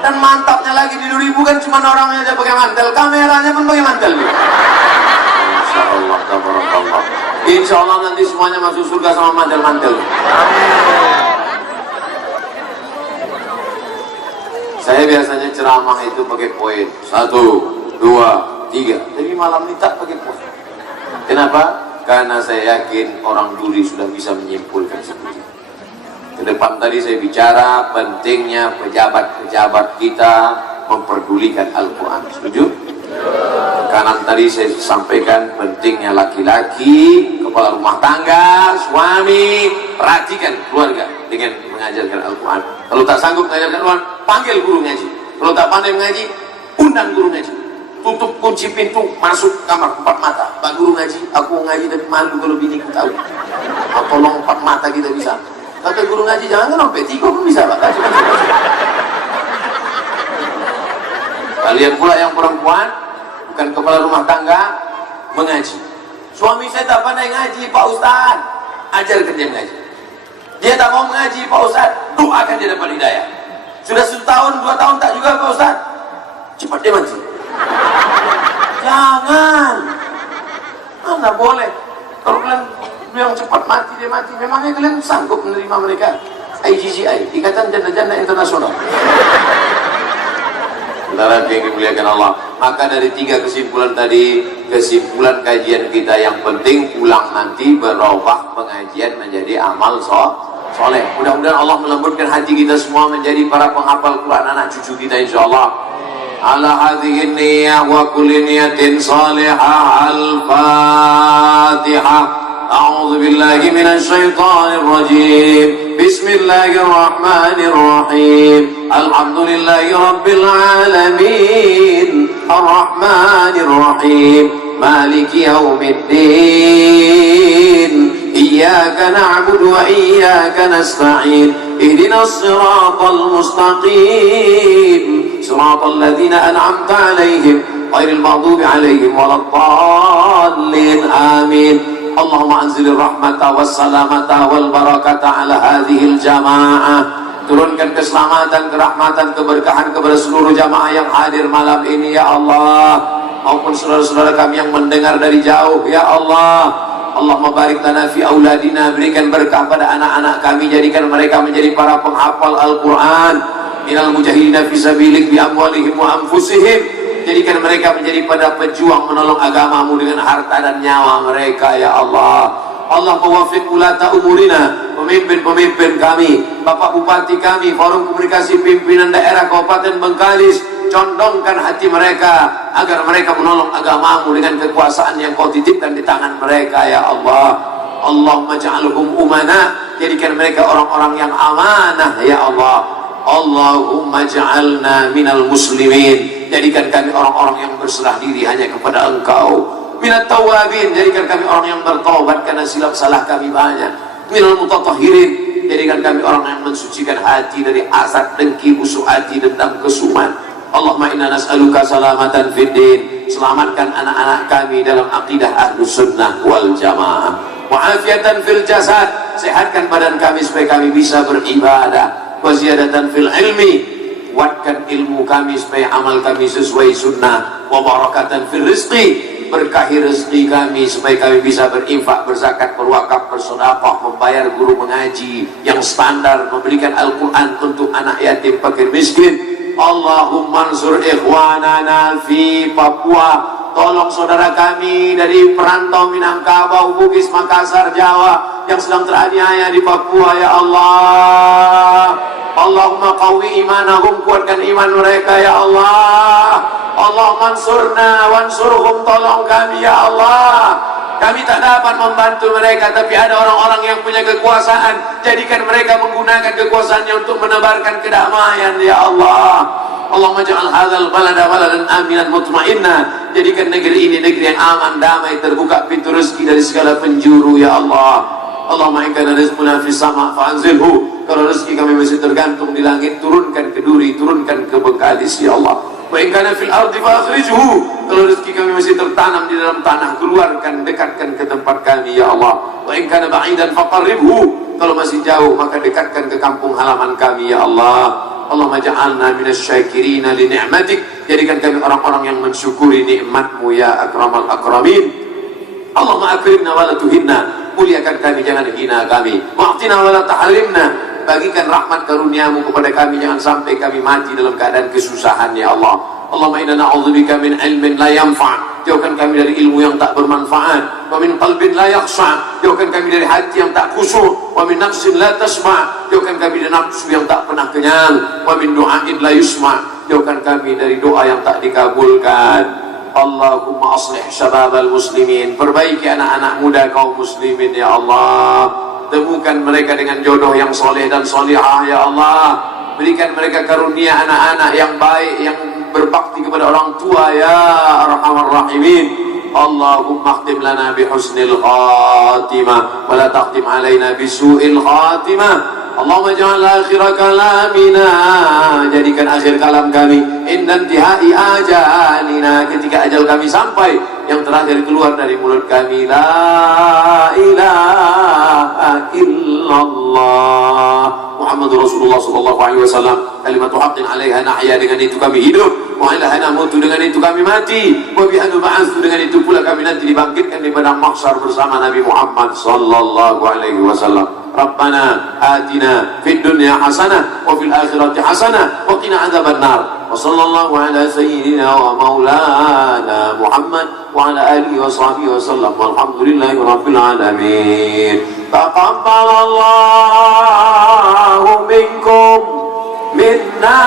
Dan mantapnya lagi di 2000 kan cuma orangnya aja pakai mantel, kameranya pun pakai mantel. Insya Allah, tabarakallah. Insya Allah nanti semuanya masuk surga sama mantel-mantel. Saya biasanya ceramah itu pakai poin 1, 2, 3. Jadi malam ini tak pakai poin. Kenapa? Karena saya yakin orang Duri sudah bisa menyimpulkan seperti itu. Ke depan tadi saya bicara pentingnya pejabat-pejabat kita memperdulikan Al-Quran. Setuju? Kanan tadi saya sampaikan pentingnya laki-laki, kepala rumah tangga, suami, perhatikan keluarga dengan mengajarkan Al-Quran. Kalau tak sanggup mengajarkan Al-Quran, panggil guru ngaji. Kalau tak pandai mengaji, undang guru ngaji. Tutup kunci pintu, masuk kamar 4 mata. Pak guru ngaji, aku ngaji tapi malu kalau biniku tahu. Tolong 4 mata kita bisa. Kata guru ngaji, jangan kan sampai 3 pun bisa Pak. Kalian pula yang perempuan, bukan kepala rumah tangga, mengaji. Suami saya tak pandai ngaji Pak Ustaz, ajarkan dia mengaji. Dia tak mau mengaji Pak Ustaz, doakan dia dapat hidayah. Sudah 1 tahun, 2 tahun tak juga Pak Ustaz, cepat dia mati. Jangan, mana boleh. Kalau kalian yang cepat mati, dia mati. Memangnya kalian sanggup menerima mereka? IGCI, Ikatan Janda-Janda Internasional. Saudara yang dimuliakan Allah. Maka dari 3 kesimpulan tadi, kesimpulan kajian kita yang penting pulang nanti berubah pengajian menjadi amal soleh. Mudah-mudahan Allah melembutkan hati kita semua menjadi para penghafal Quran anak cucu kita insyaallah. Ala hadhihi niyyah wa kulli niyatin salihah. Al-Fatihah. أعوذ بالله من الشيطان الرجيم بسم الله الرحمن الرحيم الحمد لله رب العالمين الرحمن الرحيم مالك يوم الدين إياك نعبد وإياك نستعين اهدنا الصراط المستقيم صراط الذين أنعمت عليهم غير المغضوب عليهم ولا الضالين آمين اللهم anzil rahmata wassalamata wal barakata ala hadhil jamaah. Turunkan keselamatan, kerahmatan, keberkahan kepada seluruh jamaah yang hadir malam ini ya Allah, maupun saudara-saudara kami yang mendengar dari jauh ya Allah. Allahumma barik lana fi auladina, berikan berkah pada anak-anak kami, jadikan mereka menjadi para penghafal Al-Quran. Minal mujahidina fi sabilik bi amwalihim wa anfusihim, jadikan mereka menjadi pada pejuang menolong agamamu dengan harta dan nyawa mereka ya Allah. Allah mewafiq ulata umurina, pemimpin-pemimpin kami, Bapak Bupati kami, Forum Komunikasi Pimpinan Daerah Kabupaten Bengkalis, condongkan hati mereka agar mereka menolong agamamu dengan kekuasaan yang kau titipkan di tangan mereka ya Allah. Allahumma ja'alhum umana, jadikan mereka orang-orang yang amanah ya Allah. Allahumma ja'alna minal muslimin, jadikan kami orang-orang yang berserah diri hanya kepada Engkau. Minat tawabin, jadikan kami orang yang bertaubat karena silap salah kami banyak. Minal mutatahhirin, jadikan kami orang yang mensucikan hati dari asad, dengki, busuk hati, dendam, kesuman. Allahumma inna nas'aluka salamatan fid din, selamatkan anak-anak kami dalam akidah ahlus sunnah wal jamaah. Wa afiatan fil jasad, sehatkan badan kami supaya kami bisa beribadah. Wa ziyadatan fil ilmi, kuatkan ilmu kami supaya amal kami sesuai sunnah. Wa barakatan fil rizqi, berkahi rezeki kami supaya kami bisa berinfak, berzakat, berwakaf, bersedekah, membayar guru mengaji yang standar, memberikan Al-Quran untuk anak yatim, fakir miskin. Allahumma ansur ikhwanana fi Papua, tolong saudara kami dari perantau Minangkabau, Bugis, Makassar, Jawa yang sedang teraniaya di Papua ya Allah. Allahumma qawi imanahum, kuatkan iman mereka ya Allah. Allahumma ansurna wansurhum, tolong kami ya Allah. Kami tak dapat membantu mereka, tapi ada orang-orang yang punya kekuasaan, jadikan mereka menggunakan kekuasaannya untuk menebarkan kedamaian ya Allah. Allahumma ja'al hadzal balada baladan aminan mutmainnah, jadikan negeri ini negeri yang aman, damai, terbuka pintu rezeki dari segala penjuru ya Allah. Allahumma in kana rizquna fis sama' fa'anzilhu, kalau rezeki kami masih tergantung di langit, turunkan ke Duri, turunkan ke Bengkalis ya Allah. Wa in kana fil ardi fa'akhrijhu, kalau rezeki kami masih tertanam di dalam tanah, keluarkan, dekatkan ke tempat kami ya Allah. Wa in kana ba'idan faqarribhu, kalau masih jauh maka dekatkan ke kampung halaman kami ya Allah. Allahumma ja'alna minasyakirina li ni'matik, jadikan kami orang-orang yang mensyukuri nikmat-Mu ya akramal akramin. Allahumma akrimna wa la tuhinna, muliakan kami, jangan hina kami. Wa'tina wa la tahrimna, bagikan rahmat karunia-Mu kepada kami, jangan sampai kami mati dalam keadaan kesusahan ya Allah. Allahumma inna na'udzubika min ilmin la yanfa' jauhkan kami dari ilmu yang tak bermanfaat. Wa min qalbin la yakhsha, jauhkan kami dari hati yang tak khusyuk. Wa min nafsin la tasma', jauhkan kami dari nafsu yang tak pernah kenyang. Wa min du'ain la yusma', jauhkan kami dari doa yang tak dikabulkan. Allahumma aslih syababal muslimin, perbaiki anak-anak muda kaum muslimin ya Allah. Temukan mereka dengan jodoh yang soleh dan solihah ya Allah. Berikan mereka karunia anak-anak yang baik, yang berbakti kepada orang tua ya arhamar rahimin. Allahumma khtim lana bi husnil khatimah wa la taqtim alaina bi su'il khatimah. Allahumma ja'al akhira kalamina, jadikan akhir kalam kami inna intihai ajalina, ketika ajal kami sampai, yang terakhir keluar dari mulut kami la ilaha illallah Muhammadur Rasulullah sallallahu alaihi wasallam, kalimatu haqqin 'alaiha nahya, dengan itu kami hidup, wa 'alaiha namutu, dengan itu kami mati, wa biha nub'atsu, dengan itu pula kami nanti dibangkitkan di padang mahsyar bersama Nabi Muhammad sallallahu alaihi wasallam. Rabbana atina fid dunya hasanah wa fil akhirati hasanah wa qina adzabannar. Wa sallallahu ala sayyidina wa maulana Muhammad wa ala alihi wa sahbihi wa sallam. Walhamdulillahi rabbil alamin. Taqabbalallahu minkum minna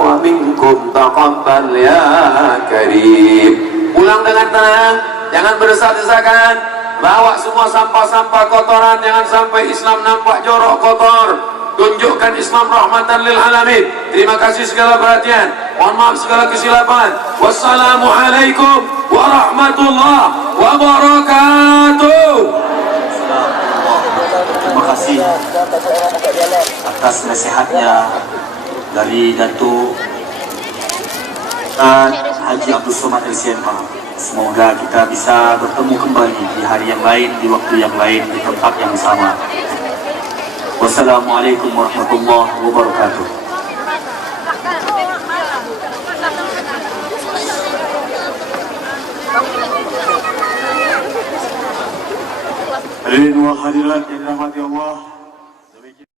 wa minkum taqabbal ya karim. Ulang dengan tenang, jangan berdesak-desakan. Bawa semua sampah-sampah kotoran, jangan sampai Islam nampak jorok kotor. Tunjukkan Islam rahmatan lil alamin. Terima kasih segala perhatian. Mohon maaf segala kesilapan. Wassalamualaikum warahmatullahi wabarakatuh. Terima kasih atas nasihatnya dari Datuk Haji Abdul Somad LCMA. Semoga kita bisa bertemu kembali di hari yang lain, di waktu yang lain, di tempat yang sama. Wassalamualaikum warahmatullahi wabarakatuh. Hadirin wa hadirat yang dirahmati Allah.